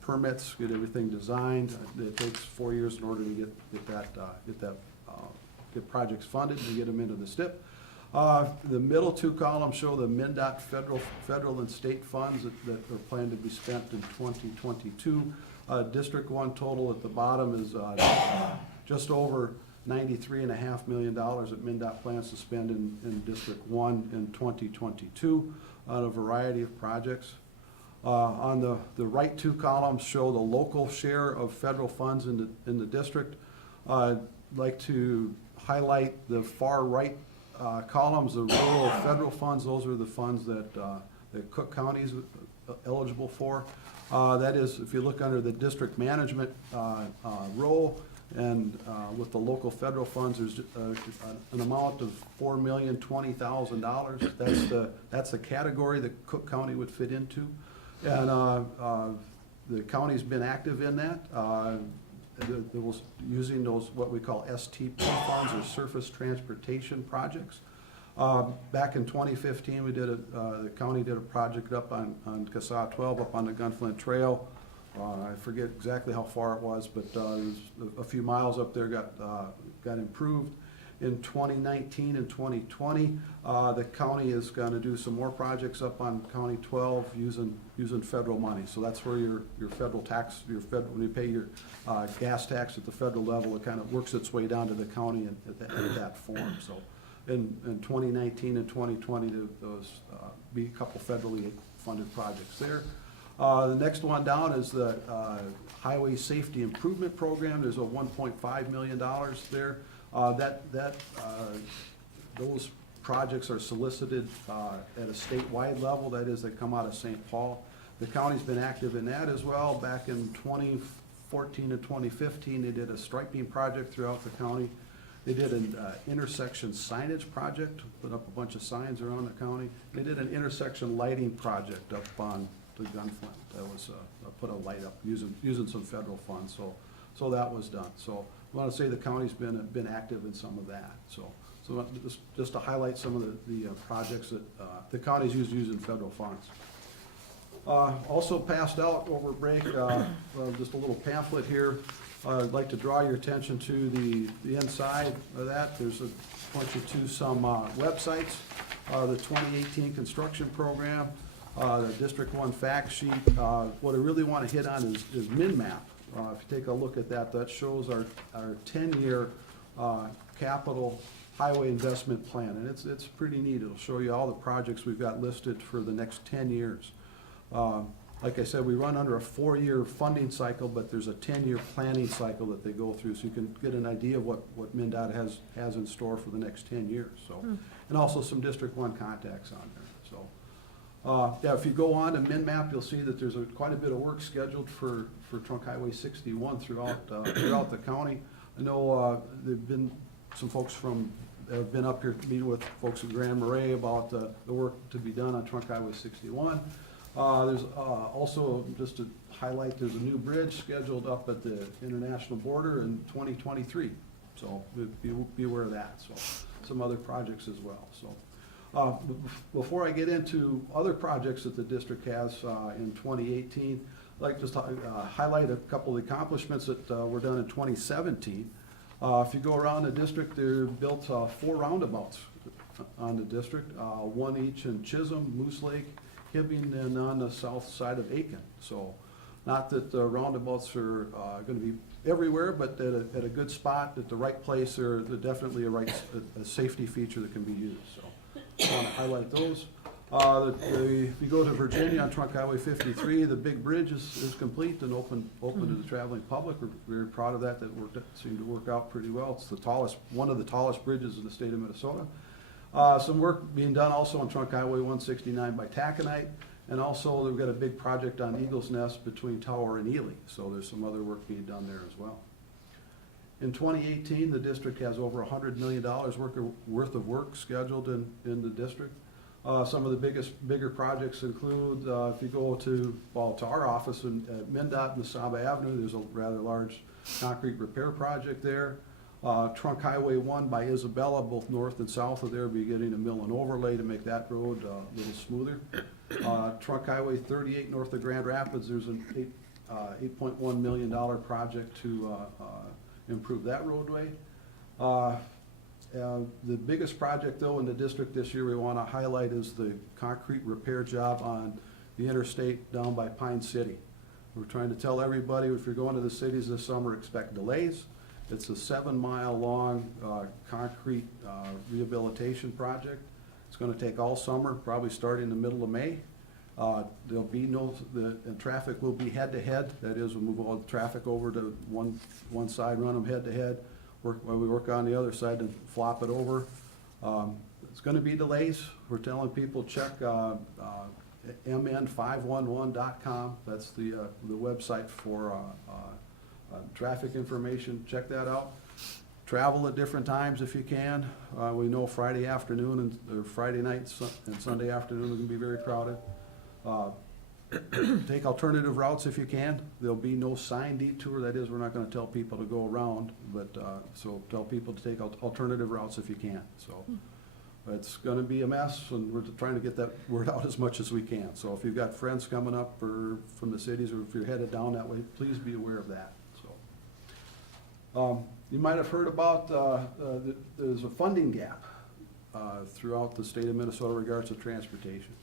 permits, get everything designed, it takes 4 years in order to get that get projects funded and get them into the STIP. The middle two columns show the MnDOT federal and state funds that are planned to be spent in 2022. District 1 total at the bottom is just over $93.5 million that MnDOT plans to spend in District 1 in 2022 on a variety of projects. On the right two columns show the local share of federal funds in the district. I'd like to highlight the far right columns, the rural federal funds. Those are the funds that Cook County is eligible for. That is, if you look under the district management row, and with the local federal funds, there's an amount of $4,020,000. That's the category that Cook County would fit into. And the county's been active in that. It was using those, what we call STP funds, or surface transportation projects. Back in 2015, the county did a project up on CSAH 12, up on the Gunflint Trail. I forget exactly how far it was, but a few miles up there got improved. In 2019 and 2020, the county is going to do some more projects up on County 12 using federal money. So that's where your federal tax, when you pay your gas tax at the federal level, it kind of works its way down to the county in that form. So in 2019 and 2020, those be a couple federally funded projects there. The next one down is the Highway Safety Improvement Program. There's a $1.5 million there. Those projects are solicited at a statewide level. That is, they come out of St. Paul. The county's been active in that as well. Back in 2014 and 2015, they did a striping project throughout the county. They did an intersection signage project, put up a bunch of signs around the county. They did an intersection lighting project up on the Gunflint. That was put a light up using some federal funds. So that was done. So I want to say the county's been active in some of that. So just to highlight some of the projects that the county's using federal funds. Also passed out over break, just a little pamphlet here. I'd like to draw your attention to the inside of that. There's a point you to some websites. The 2018 construction program, the District 1 fact sheet. What I really want to hit on is MnMap. If you take a look at that, that shows our 10-year capital highway investment plan, and it's pretty neat. It'll show you all the projects we've got listed for the next 10 years. Like I said, we run under a 4-year funding cycle, but there's a 10-year planning cycle that they go through, so you can get an idea of what MnDOT has in store for the next 10 years. So, and also some District 1 contacts on there. So, yeah, if you go on to MnMap, you'll see that there's quite a bit of work scheduled for Trunk Highway 61 throughout the county. I know there've been some folks have been up here meeting with folks at Grand Marais about the work to be done on Trunk Highway 61. There's also, just to highlight, there's a new bridge scheduled up at the international border in 2023. So be aware of that. So some other projects as well. So before I get into other projects that the district has in 2018, I'd like to highlight a couple of accomplishments that were done in 2017. If you go around the district, they built 4 roundabouts on the district, one each in Chisholm, Moose Lake, Hibbing, and on the south side of Aiken. So not that the roundabouts are going to be everywhere, but at a good spot, at the right place, they're definitely a safety feature that can be used. So I want to highlight those. If you go to Virginia on Trunk Highway 53, the big bridge is complete and open to the traveling public. We're very proud of that. That seemed to work out pretty well. It's one of the tallest bridges in the state of Minnesota. Some work being done also on Trunk Highway 169 by Taconite, and also we've got a big project on Eagles Nest between Tower and Ely. So there's some other work being done there as well. In 2018, the district has over $100 million worth of work scheduled in the district. Some of the bigger projects include, if you go to our office at MnDOT and Mesaba Avenue, there's a rather large concrete repair project there. Trunk Highway 1 by Isabella, both north and south of there, will be getting a mill and overlay to make that road a little smoother. Trunk Highway 38 north of Grand Rapids, there's an $8.1 million project to improve that roadway. The biggest project, though, in the district this year we want to highlight is the concrete repair job on the interstate down by Pine City. We're trying to tell everybody, if you're going to the cities this summer, expect delays. It's a 7-mile-long concrete rehabilitation project. It's going to take all summer, probably starting in the middle of May. There'll be the traffic will be head-to-head. That is, we'll move all the traffic over to one side, run them head-to-head. While we work on the other side and flop it over. It's going to be delays. We're telling people check mn511.com. That's the website for traffic information. Check that out. Travel at different times if you can. We know Friday afternoon or Friday night and Sunday afternoon are going to be very crowded. Take alternative routes if you can. There'll be no signed detour. That is, we're not going to tell people to go around, but so tell people to take alternative routes if you can. So it's going to be a mess, and we're trying to get that word out as much as we can. So if you've got friends coming up or from the cities, or if you're headed down that way, please be aware of that. So you might have heard about there's a funding gap throughout the state of Minnesota in regards to transportation.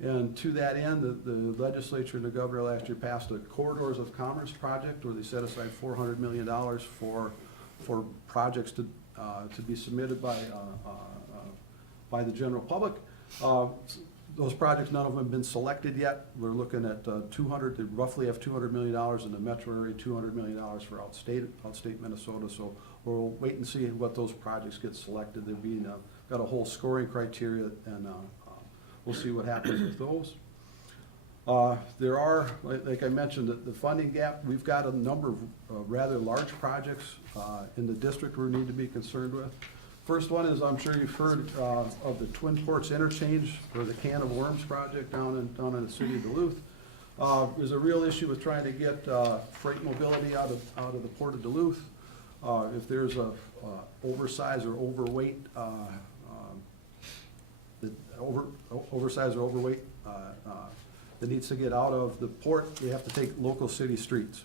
And to that end, the legislature and the governor last year passed a Corridors of Commerce project where they set aside $400 million for projects to be submitted by the general public. Those projects, none of them have been selected yet. We're looking at they roughly have $200 million in the metro area, $200 million for outstate Minnesota. So we'll wait and see what those projects get selected. They're being got a whole scoring criteria, and we'll see what happens with those. There are, like I mentioned, the funding gap. We've got a number of rather large projects in the district we need to be concerned with. First one is, I'm sure you've heard of the Twin Ports Interchange, or the Can of Worms project down in the city of Duluth. There's a real issue with trying to get freight mobility out of the Port of Duluth. If there's a oversized or overweight that needs to get out of the port, they have to take local city streets.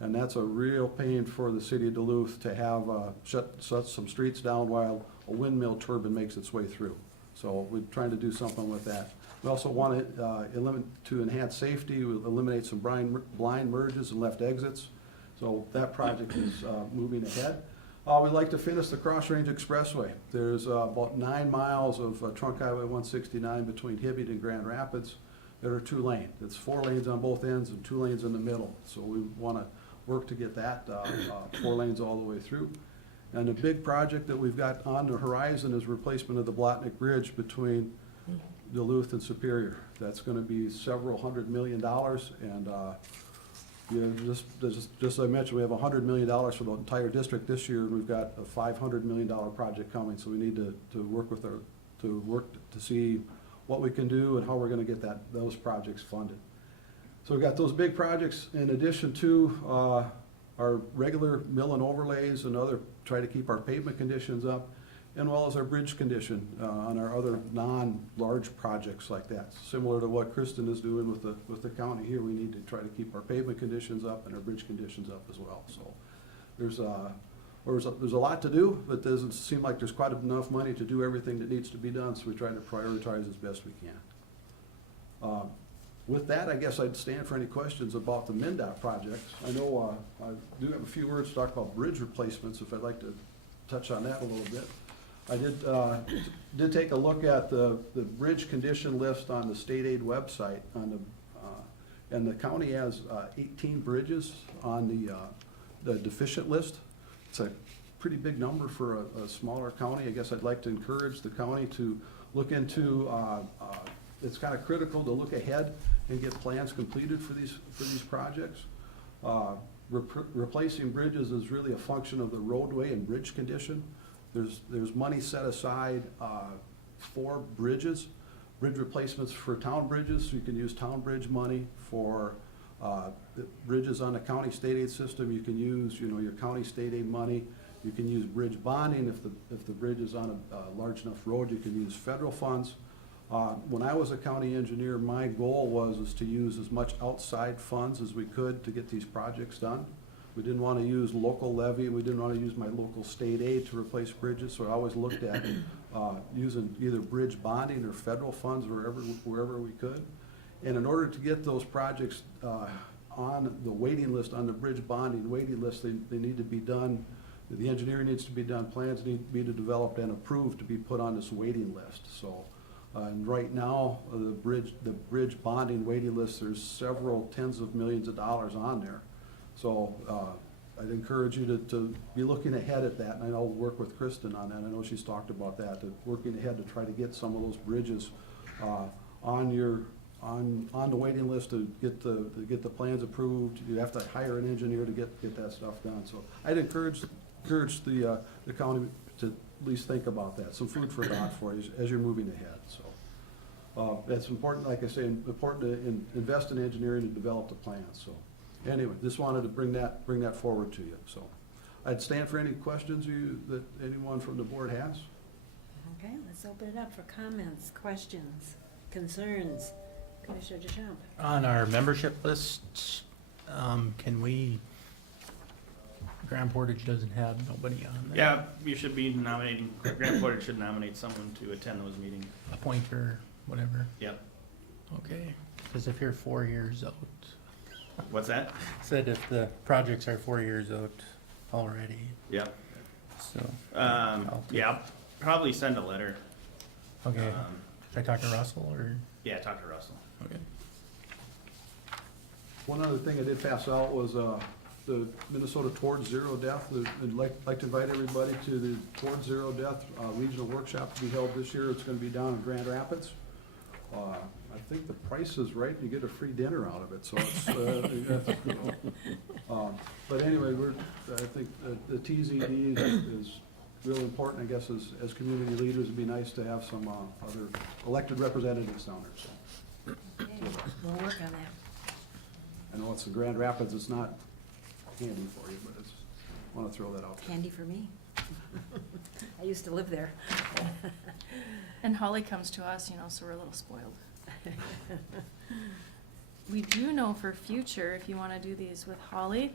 And that's a real pain for the city of Duluth to have shut some streets down while a windmill turbine makes its way through. So we're trying to do something with that. We also want to enhance safety, we'll eliminate some blind merges and left exits. So that project is moving ahead. We'd like to finish the Cross Range Expressway. There's about 9 miles of Trunk Highway 169 between Hibbing and Grand Rapids that are 2-lane. It's 4 lanes on both ends and 2 lanes in the middle. So we want to work to get that 4 lanes all the way through. And the big project that we've got on the horizon is replacement of the Blotnick Bridge between Duluth and Superior. That's going to be several $100 million, and just as I mentioned, we have $100 million for the entire district this year, and we've got a $500 million project coming. So we need to work to see what we can do and how we're going to get those projects funded. So we've got those big projects in addition to our regular mill and overlays and try to keep our pavement conditions up, and well as our bridge condition on our other non-large projects like that. Similar to what Kristen is doing with the county here, we need to try to keep our pavement conditions up and our bridge conditions up as well. So there's a lot to do, but it doesn't seem like there's quite enough money to do everything that needs to be done, so we try to prioritize as best we can. With that, I guess I'd stand for any questions about the MnDOT projects. I know I do have a few words to talk about bridge replacements, if I'd like to touch on that a little bit. I did take a look at the bridge condition list on the state aid website, and the county has 18 bridges on the deficient list. It's a pretty big number for a smaller county. I guess I'd like to encourage the county to look into, it's kind of critical to look ahead and get plans completed for these projects. Replacing bridges is really a function of the roadway and bridge condition. There's money set aside for bridge replacements for town bridges. So you can use town bridge money for bridges on the county state aid system. You can use your county state aid money. You can use bridge bonding if the bridge is on a large enough road. You can use federal funds. When I was a county engineer, my goal was to use as much outside funds as we could to get these projects done. We didn't want to use local levy, we didn't want to use my local state aid to replace bridges, so I always looked at using either bridge bonding or federal funds wherever we could. And in order to get those projects on the waiting list, on the bridge bonding waiting list, they need to be done, the engineering needs to be done, plans need to be developed and approved to be put on this waiting list. So, and right now, the bridge bonding waiting list, there's several tens of millions of dollars on there. So I'd encourage you to be looking ahead at that, and I know we'll work with Kristen on that. I know she's talked about that, working ahead to try to get some of those bridges on the waiting list to get the plans approved. You have to hire an engineer to get that stuff done. So I'd encourage the county to at least think about that. Some food for thought for you as you're moving ahead. So it's important, like I say, important to invest in engineering and develop the plans. So anyway, just wanted to bring that forward to you. So I'd stand for any questions that anyone from the board has. Okay, let's open it up for comments, questions, concerns. Commissioner Deschamps. On our membership list, can we, Grand Portage doesn't have nobody on there? Yeah, you should be nominating, Grand Portage should nominate someone to attend those meetings. Appoint or whatever? Yep. Okay, because if you're 4 years out. What's that? Said if the projects are 4 years out already, Yep. so. Yeah, I'll probably send a letter. Okay, should I talk to Russell or? Yeah, talk to Russell. Okay. One other thing I did pass out was the Minnesota Towards Zero Death. I'd like to invite everybody to the Towards Zero Death regional workshop to be held this year. It's going to be down in Grand Rapids. I think the price is right, you get a free dinner out of it, so it's, but anyway, I think the TZD is real important, I guess, as community leaders. It'd be nice to have some other elected representatives down there, so. Okay, we'll work on that. I know it's in Grand Rapids, it's not handy for you, but it's, I want to throw that out there. Candy for me. I used to live there. And Holly comes to us, so we're a little spoiled. We do know for future, if you want to do these with Holly,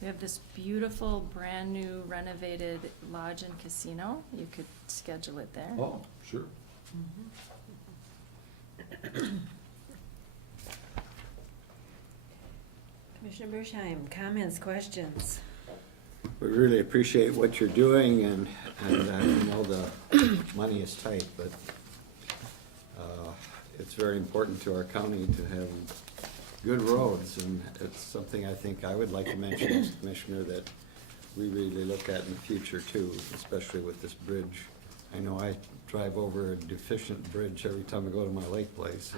we have this beautiful, brand-new renovated lodge and casino. You could schedule it there. Oh, sure. Commissioner Bersheim, comments, questions? We really appreciate what you're doing, and I know the money is tight, but it's very important to our county to have good roads, and it's something I think I would like to mention as commissioner that we really look at in the future too, especially with this bridge. I know I drive over a deficient bridge every time I go to my lake place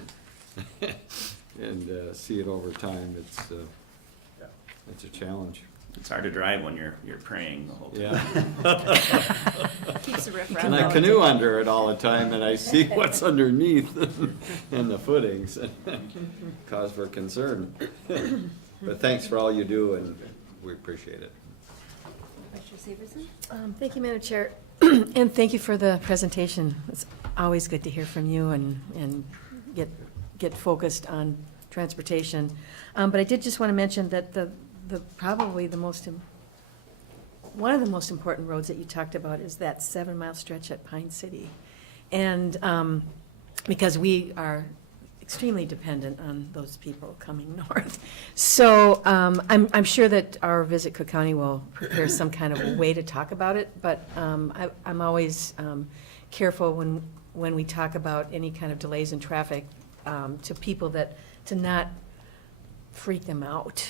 and see it over time. It's a challenge. It's hard to drive when you're praying the whole time. Yeah. Keeps the riff And I canoe under it all the time, and I see what's underneath and the footings. Cause for concern. But thanks for all you do, and we appreciate it. Commissioner Severson? Thank you, Madam Chair, and thank you for the presentation. It's always good to hear from you and get focused on transportation. But I did just want to mention that probably one of the most important roads that you talked about is that 7-mile stretch at Pine City. And because we are extremely dependent on those people coming north. So I'm sure that our visit Cook County will prepare some kind of a way to talk about it, but I'm always careful when we talk about any kind of delays in traffic to people to not freak them out.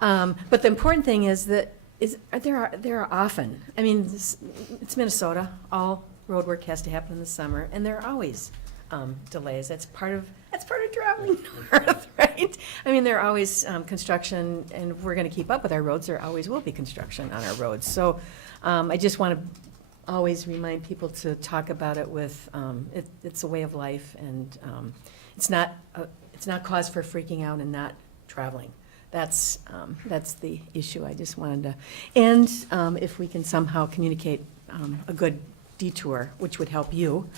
But the important thing is that there are often, I mean, it's Minnesota, all road work has to happen in the summer, and there are always delays. That's part of traveling north, right? I mean, there are always construction, and we're going to keep up with our roads. There always will be construction on our roads. So I just want to always remind people to talk about it with, it's a way of life, and it's not cause for freaking out and not traveling. That's the issue I just wanted to, and if we can somehow communicate a good detour, which would help you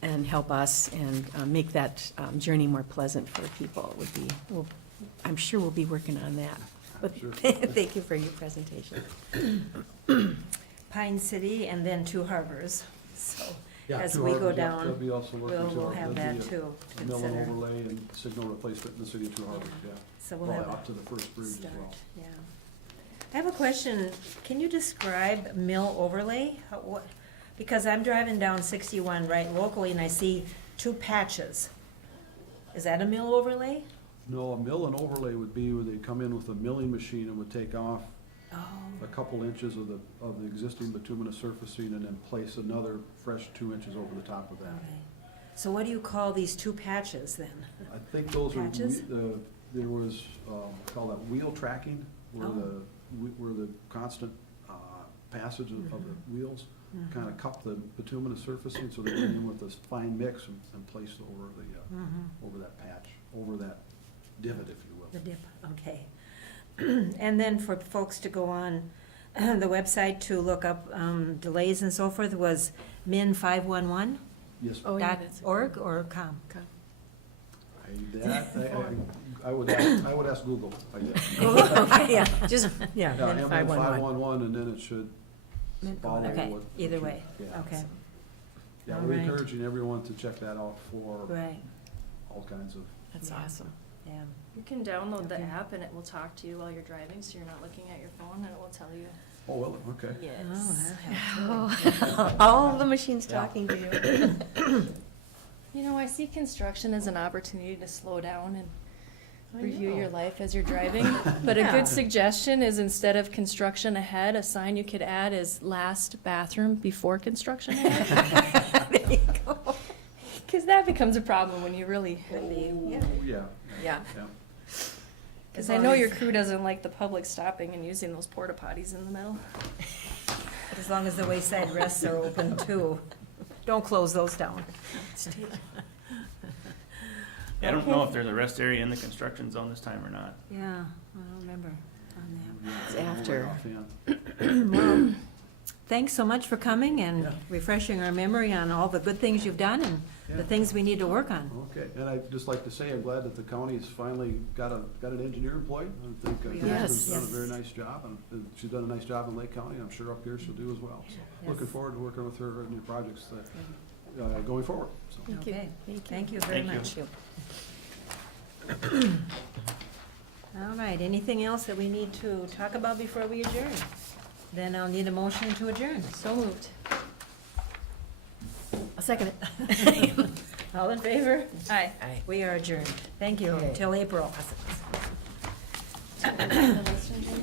and help us and make that journey more pleasant for people, it would be, I'm sure we'll be working on that. But Sure. thank you for your presentation. Pine City and then Two Harbors, so Yeah, as Two we go Harbors, yeah, down, that'd be also working we'll too. have That'd that be a too to Mill and consider. overlay and signal replacement in the city of Two Harbors, yeah. So we'll have Up to the first bridge as start, well. yeah. I have a question, can you describe mill overlay? Because I'm driving down 61 right locally and I see two patches. Is that a mill overlay? No, a mill and overlay would be where they come in with a milling machine and would take off Oh, a couple inches of the existing bituminous surfacing and then place another fresh 2 inches over the top of that. okay. So what do you call these two patches then? I think those are, Patches? there was, call that wheel tracking, where Oh. where the constant passage of the wheels Mhm. kind of cup the bituminous surfacing, so they went in with this fine mix and placed over the, Mhm. over that patch, over that divot, if you will. The dip, okay. And then for folks to go on the website to look up delays and so forth was min511.org Yes, Oh, yeah, that's a good or com? I would ask Google, I guess. Okay, yeah, just, yeah, Yeah, then 511. 511, and then it should follow what. Okay, what either you- way, yeah. okay, Yeah, All we're right. encouraging everyone to check that out for right, all kinds of. That's Yeah. awesome. yeah. You can download the Okay. app and it will talk to you while you're driving, so you're not looking at your phone, and it will tell you. Oh, well, okay. Yes. Oh, that'll help. All the machines talking to you. You know, I see construction as an opportunity to slow down and review your life as you're driving. But a Yeah. good suggestion is instead of construction ahead, a sign you could add is last bathroom before construction ahead. There you go. Because that becomes a problem when you really, Could be, yeah. Oh, yeah, Yeah. yeah. because I know your crew doesn't like the public stopping and using those porta potties in the middle. As long as the wayside rests are open too. Don't close those down. I don't know if there's a rest area in the construction zone this time or not. Yeah, I don't remember on It's after. Offhand. that. Well, thanks so much for coming and Yeah. refreshing our memory on all the good things you've done and Yeah. the things we need to work on. Okay, and I'd just like to say, I'm glad that the county's finally got an engineer employed. I think Yes. Kristen's done a Yes. very nice job, and she's done a nice job in Lake County, and I'm sure up here she'll do as well. So, Yes. looking forward to working with her on new projects that, going forward, so. Thank you. Okay, Thank you. thank you very Thank you. much. All right, anything else that we need to talk about before we adjourn? Then I'll need a motion to adjourn. So moved. I'll second it. All in favor? Aye. We are adjourned. Thank you, Okay. till April. The list, Angela?